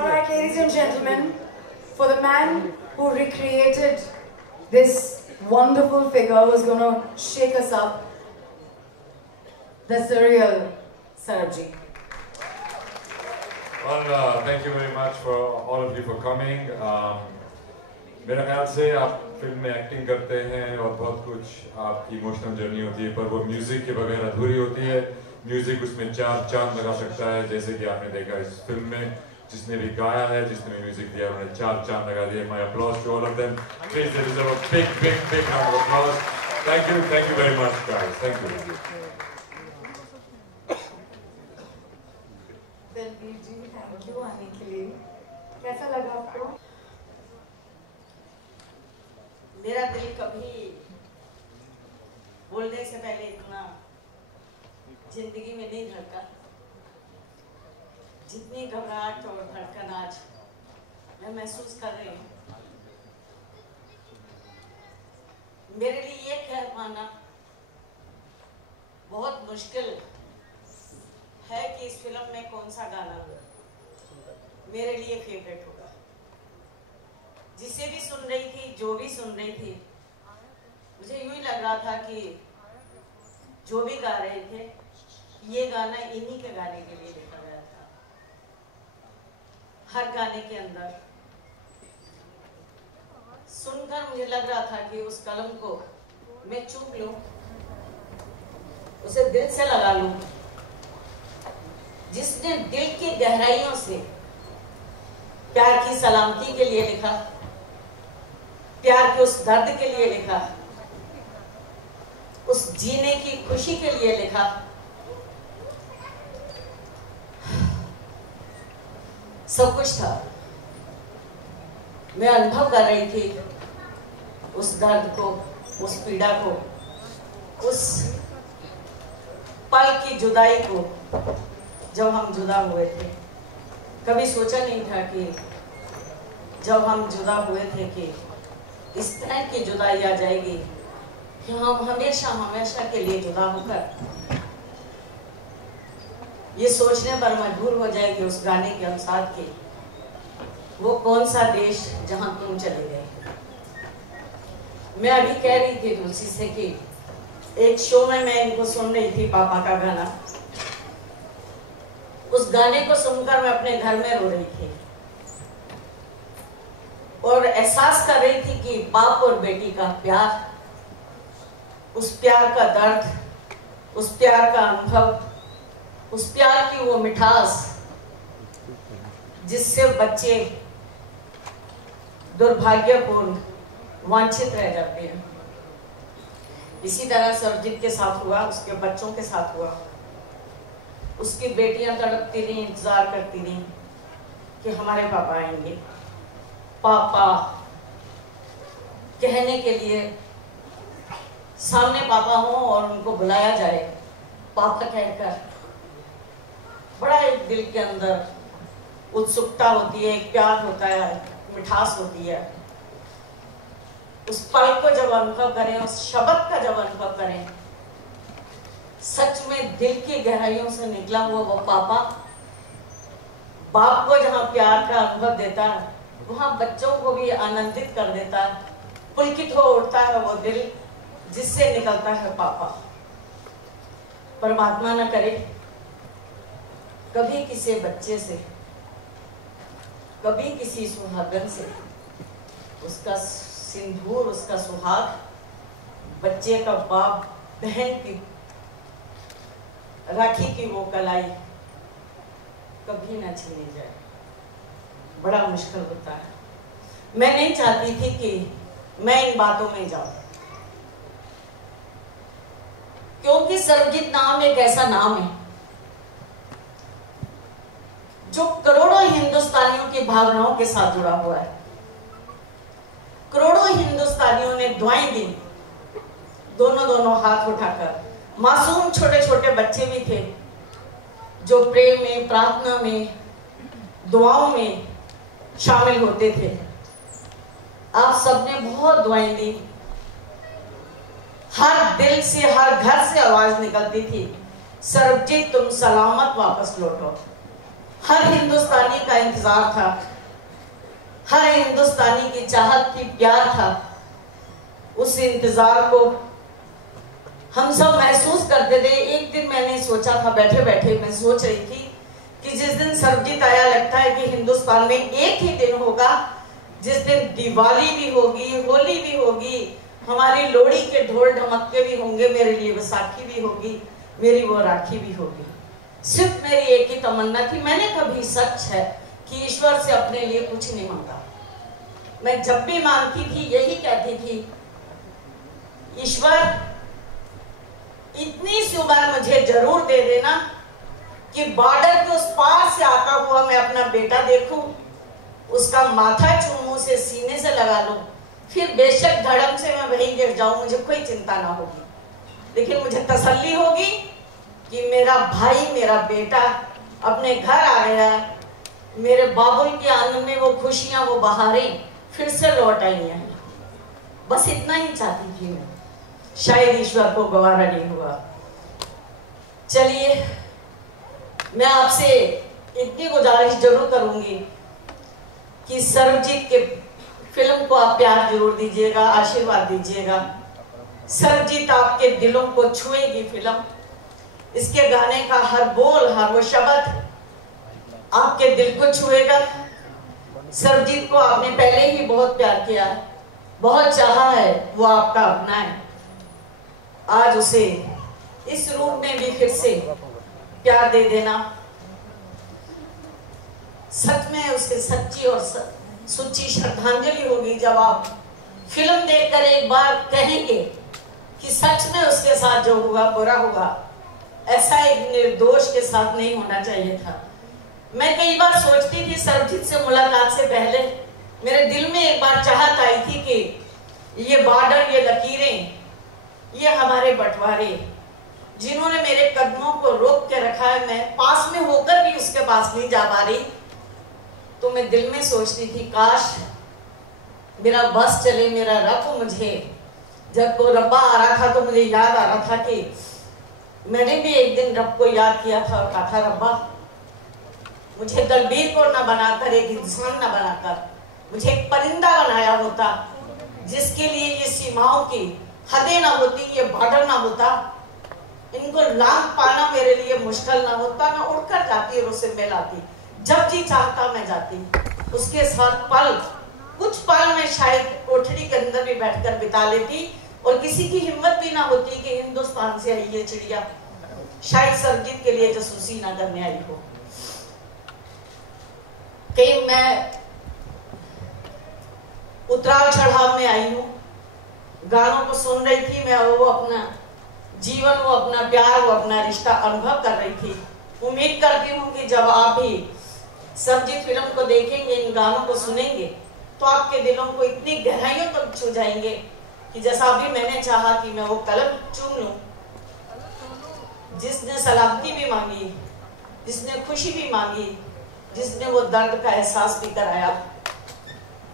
right, ladies and gentlemen, for the man who recreated this wonderful figure who's going to shake us up, the surreal Sarabji. Well, thank you very much for all of you for coming. मेरा ख्याल से आप film में acting करते हैं और बहुत कुछ आपकी इमोशनल जर्नी होती है, पर वो म्यूजिक के बगैर अधूरी होती है। म्यूजिक उसमें चार चांद लगा सकता है, जैसे कि आपने देखा इस फिल्म में जिसने भी गाया है, जिसने भी म्यूजिक दिया, उन्होंने चार चांद लगा दिए। My applause to all of them. Please, they deserve a big, big, big round of applause. Thank you very much, guys. Thank you. Dalbir ji, thank you आने के लिए। कैसा लगा आपको? मेरा दिल कभी बोलने से पहले इतना जिंदगी में नहीं धड़का जितनी घबराहट और धड़कन आज मैं महसूस कर रही हूँ। मेरे लिए ये कह पाना बहुत मुश्किल है कि इस फिल्म में कौन सा गाना मेरे लिए फेवरेट होगा। जिसे भी सुन रही थी, जो भी सुन रही थी, मुझे यूं ही लग रहा था कि जो भी गा रहे थे ये गाना इन्हीं के गाने के लिए लिखा गया था। हर गाने के अंदर सुनकर मुझे लग रहा था कि उस कलम को मैं चूम लूं, उसे दिल से लगा लूं। जिसने दिल की गहराइयों से प्यार की सलामती के लिए लिखा, प्यार के उस दर्द के लिए लिखा, उस जीने की खुशी के लिए लिखा, सब कुछ था। मैं अनुभव कर रही थी उस दर्द को, उस पीड़ा को, उस पल की जुदाई को जब हम जुदा हुए थे। कभी सोचा नहीं था कि जब हम जुदा हुए थे कि इस तरह की जुदाई आ जाएगी कि हम हमेशा हमेशा के लिए जुदा होकर ये सोचने पर मजबूर हो जाएगी उस गाने के अनुसार कि वो कौन सा देश जहां तुम चले गए। मैं अभी कह रही थी तुलसी से कि एक शो में मैं इनको सुन रही थी, पापा का गाना। उस गाने को सुनकर मैं अपने घर में रो रही थी और एहसास कर रही थी कि बाप और बेटी का प्यार, उस प्यार का दर्द, उस प्यार का अनुभव, उस प्यार की वो मिठास जिससे बच्चे दुर्भाग्यपूर्ण वांछित रह जाते हैं। इसी तरह सरजीत के साथ हुआ, उसके बच्चों के साथ हुआ। उसकी बेटियां तड़पती रही, इंतजार करती रही कि हमारे पापा आएंगे। पापा कहने के लिए सामने पापा हो और उनको बुलाया जाए पापा कहकर, बड़ा एक दिल के अंदर उत्सुकता होती है, एक प्यार होता है, मिठास होती है। उस पल को जब अनुभव करें, उस शब्द का जब अनुभव करें, सच में दिल की गहराइयों से निकला हुआ वो पापा बाप को जहां प्यार का अनुभव देता है, वहां बच्चों को भी आनंदित कर देता है। पुलकित हो उठता है वो दिल जिससे निकलता है पापा। परमात्मा न करे कभी किसी बच्चे से, कभी किसी सुहागन से उसका सिंदूर, उसका सुहाग, बच्चे का बाप बहन की राखी की वो कलाई कभी ना छीनी जाए। बड़ा मुश्किल होता है। मैं नहीं चाहती थी कि मैं इन बातों में जाऊं, क्योंकि सरबजीत नाम एक ऐसा नाम है जो करोड़ों हिंदुस्तानियों की भावनाओं के साथ जुड़ा हुआ है। करोड़ों हिंदुस्तानियों ने दुआएं दी, दोनों दोनों हाथ उठाकर। मासूम छोटे छोटे बच्चे भी थे जो प्रेम में, प्रार्थना में, दुआओं में शामिल होते थे। आप सबने बहुत दुआएं दी, हर दिल से, हर घर से आवाज निकलती थी, सरबजीत तुम सलामत वापस लौटो। हर हिंदुस्तानी का इंतजार था, हर हिंदुस्तानी की चाहत थी, प्यार था। उस इंतजार को हम सब महसूस करते थे। एक दिन मैंने सोचा था, बैठे बैठे मैं सोच रही थी कि जिस दिन सरबजीत आया, लगता है कि हिंदुस्तान में एक ही दिन होगा जिस दिन दिवाली भी होगी, होली भी होगी, हमारी लोहड़ी के ढोल ढमक्के भी होंगे, मेरे लिए बैसाखी भी होगी, मेरी वो राखी भी होगी। सिर्फ मेरी एक ही तमन्ना थी। मैंने कभी, सच है, कि ईश्वर से अपने लिए कुछ नहीं मांगा। मैं जब भी मांगती थी यही कहती थी, ईश्वर इतनी सी उम्र मुझे जरूर दे देना कि बॉर्डर के उस पार से आता हुआ मैं अपना बेटा देखूं, उसका माथा चूमूं, से सीने से लगा लूं, फिर बेशक धड़म से मैं वहीं गिर जाऊं, मुझे कोई चिंता ना होगी, लेकिन मुझे तसल्ली होगी कि मेरा भाई, मेरा बेटा अपने घर आ गया, मेरे बाबुल के आंगन में वो खुशियां, वो बहारें फिर से लौट आई हैं। बस इतना ही चाहती थी मैं, शायद ईश्वर को गवारा नहीं हुआ। चलिए, मैं आपसे इतनी गुजारिश जरूर करूंगी कि सरबजीत के फिल्म को आप प्यार जरूर दीजिएगा, आशीर्वाद दीजिएगा। सरबजीत आपके दिलों को छुएगी फिल्म। इसके गाने का हर बोल, हर वो शब्द आपके दिल को छुएगा। सरबजीत को आपने पहले ही बहुत प्यार किया है, बहुत चाहा है, वो आपका अपना है। आज उसे इस रूप में भी फिर से प्यार दे देना सच में उसके सच्ची और सच्ची श्रद्धांजलि होगी। जब आप फिल्म देखकर एक बार कहेंगे कि सच में उसके साथ जो हुआ बुरा हुआ, ऐसा एक निर्दोष के साथ नहीं होना चाहिए था। मैं कई बार सोचती थी, सरबजीत से मुलाकात से पहले मेरे दिल में एक बार चाहत आई थी कि ये बॉर्डर, ये लकीरें, ये हमारे बंटवारे जिन्होंने मेरे कदमों को रोक के रखा है, मैं पास में होकर भी उसके पास नहीं जा पा रही, तो मैं दिल में सोचती थी काश मेरा बस चले, मेरा रब मुझे, जब वो रब्बा आ रहा था तो मुझे याद आ रहा था कि मैंने भी एक दिन रब को याद किया था और कहा था, रब्बा मुझे दलबीर को न बनाकर, एक इंसान न बनाकर, मुझे एक परिंदा बनाया होता, जिसके लिए ये सीमाओं की हदें ना होती, ये बॉर्डर ना होता, इनको लांघ पाना मेरे लिए मुश्किल ना होता, मैं उड़कर जाती और उसे मिल आती, जब जी चाहता मैं जाती, उसके साथ पल, कुछ पल में शायद कोठरी के अंदर भी बैठकर बिता लेती, और किसी की हिम्मत भी ना होती कि हिंदुस्तान से आई ये चिड़िया शायद सरबजीत के लिए जासूसी ना करने आई हो। कहीं मैं उतराव चढ़ाव में आई हूँ, गानों को सुन रही थी मैं, वो अपना जीवन, वो अपना प्यार, वो अपना रिश्ता अनुभव कर रही थी। उम्मीद करती हूँ कि जब आप भी सरबजीत फिल्म को देखेंगे, इन गानों को सुनेंगे, तो आपके दिलों को इतनी गहराइयों तक छू जाएंगे कि जैसा अभी मैंने चाहा कि मैं वो कलम चूम लूं, जिसने सलामती भी मांगी, जिसने खुशी भी मांगी, जिसने वो दर्द का एहसास भी कराया,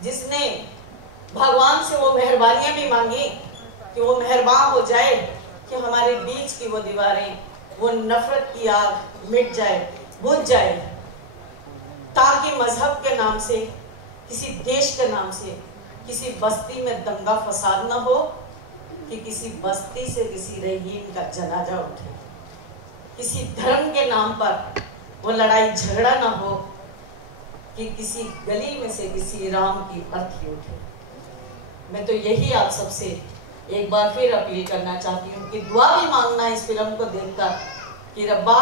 जिसने भगवान से वो मेहरबानियां भी मांगी कि वो मेहरबान हो जाए कि हमारे बीच की वो दीवारें, वो नफरत की आग मिट जाए, बुझ जाए, ताकि मजहब के नाम से, किसी देश के नाम से किसी बस्ती में दंगा फसाद न हो, कि किसी बस्ती से किसी रहीम का जनाजा उठे, किसी धर्म के नाम पर वो लड़ाई झगड़ा न हो, कि किसी गली में से किसी राम की अर्थी उठे। मैं तो यही आप सबसे एक बार फिर अपील करना चाहती हूँ कि दुआ भी मांगना इस फिल्म को देखकर कि रब्बा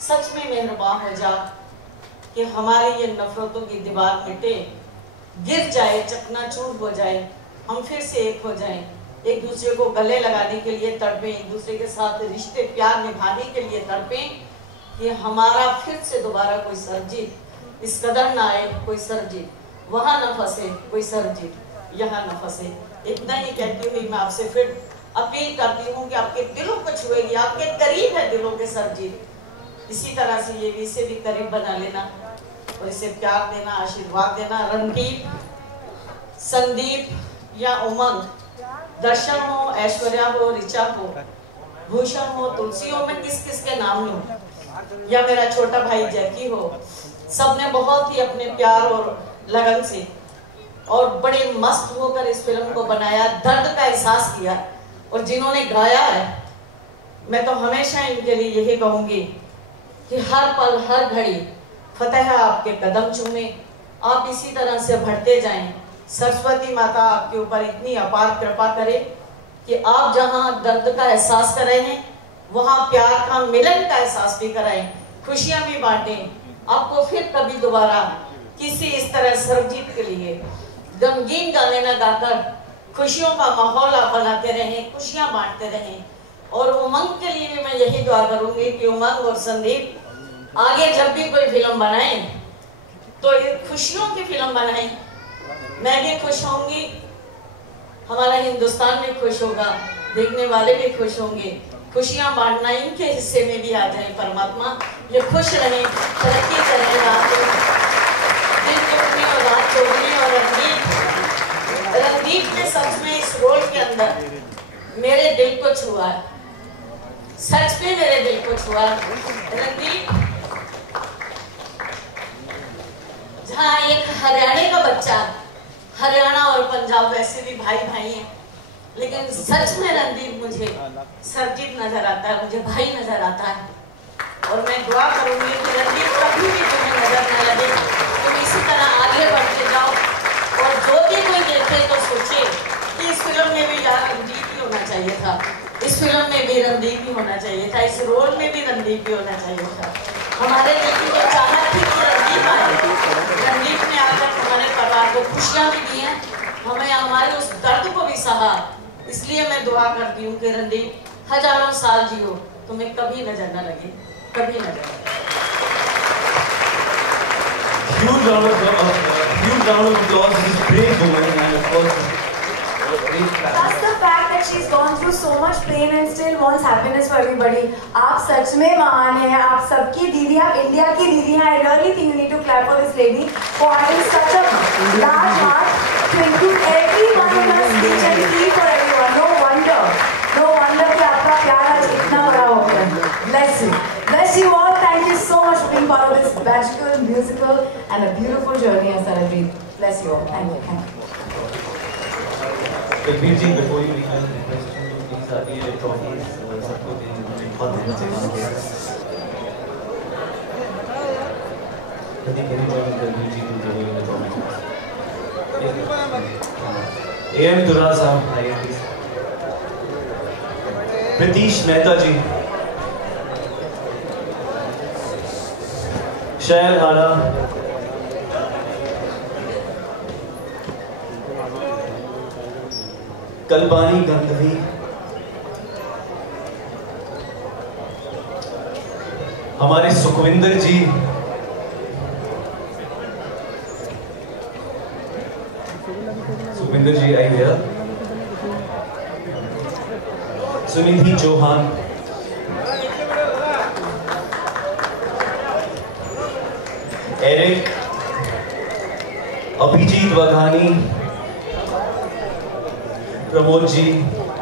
सच में मेहरबान हो जा, कि हमारे ये नफरतों की दीवार मिटे, गिर जाए, चकनाचूर हो जाए, हम फिर से एक हो जाएं, एक दूसरे को गले लगाने के लिए तड़पें, एक दूसरे के साथ रिश्ते प्यार निभाने के लिए तड़पें, कि हमारा फिर से दोबारा कोई सरबजीत इस कदर ना आए, कोई सरबजीत वहां न फंसे, कोई सरबजीत यहाँ न फंसे। इतना ही कहती हुई मैं आपसे फिर अपील करती हूँ कि आपके दिलों को छुएगी, आपके करीब है दिलों के सरबजीत, इसी तरह से ये भी इसे भी करीब बना लेना और इसे प्यार देना, आशीर्वाद देना। रणदीप, संदीप या उमंग, दर्शन हो, ऐश्वर्या हो, ऋचा हो, भूषण हो, तुलसी हो, मैं किस किस के नाम लूं, या मेरा छोटा भाई जैकी हो, सबने बहुत ही अपने प्यार और लगन से और बड़े मस्त होकर इस फिल्म को बनाया, दर्द का एहसास किया। और जिन्होंने गाया है, मैं तो हमेशा इनके लिए यही कहूंगी कि हर पल हर घड़ी फतेह आपके कदम चूमे, आप इसी तरह से बढ़ते जाएं। सरस्वती माता आपके ऊपर इतनी अपार कृपा करे कि आप जहां दर्द का एहसास कर रहे हैं वहां प्यार का, मिलन का एहसास भी कराएं, खुशियां भी बांटें। आपको फिर कभी दोबारा किसी इस तरह सरबजीत के लिए गमगीन गाने न गाकर खुशियों का माहौल आप बनाते रहें, खुशियां बांटते रहें। और उमंग के लिए भी मैं यही दुआ करूंगी कि उमंग और संदीप आगे जब भी कोई फिल्म बनाएं तो ये खुशियों की फिल्म बनाएं। मैं भी खुश होंगी, हमारा हिंदुस्तान भी खुश होगा, देखने वाले भी खुश होंगे। खुशियां बांटना इनके हिस्से में भी आ जाए परमात्मा। ये खुश रहें, तरक्की करें, दिन दुगनी और रात चौगनी। और रणदीप ने सच में इस रोल के अंदर मेरे दिल को छुआ है, सच में मेरे दिल को छुआ। रणदीप जहाँ एक हरियाणा का बच्चा, हरियाणा और पंजाब वैसे भी भाई भाई हैं, लेकिन सच में रणदीप मुझे सरजीत नजर आता है, मुझे भाई नजर आता है। और मैं दुआ करूंगी कि रणदीप कभी भी तुम्हें नजर न लगे, तुम इसी तरह आगे बढ़ते जाओ। और जो भी कोई देखे तो सोचे कि इस फिल्म में भी यार रणदीप ही होना चाहिए था, इस फिल्म में भी रणदीप ही होना चाहिए था, इस रोल में भी रणदीप ही होना चाहिए था। हमारे दिल की जो चाहत थी कि रणदीप आए, रणदीप ने आकर हमारे परिवार को खुशियां भी दी हैं, हमें हमारे उस दर्द को भी सहा। इसलिए मैं दुआ करती हूँ कि रणदीप हजारों साल जियो, तुम्हें कभी नजर न लगे, कभी नजर न लगे। Huge round of applause for this brave woman, and of course, Plus the fact that she's gone through so much pain and still wants happiness for everybody. आप सच में महान हैं, आप सबकी दीदी, आप इंडिया की दीदी हैं. I really think you need to clap for this lady for having such a large heart to include everyone in her speech and feel for everyone. No wonder कि आपका प्यार आज इतना बड़ा हो गया. Bless you all. Thank you so much for being part of this magical, musical and a beautiful journey as Sarabjeet. Bless you all. Thank you. Big ji, before you leave, I request you to please आती है trophies सबको देने बहुत मेहनत से काम किया। कभी कभी मैं बig जी को देने में trophies। AM दुरा साहब आइए प्लीज। प्रीतीश मेहता जी, शैल हारा, कल्पानी गंधवी, हमारे Sukhwinder ji, I here, Sunidhi Chauhan, Eric, Abhijeet Vaghani, Pramod ji,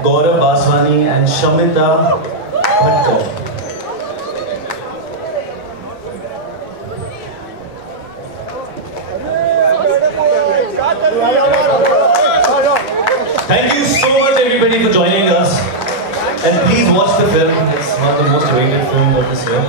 Gaurav Baswani and Shamita Bhattar. Thank you so much everybody for joining us, and please watch the film. It's one of the most awaited films of this year.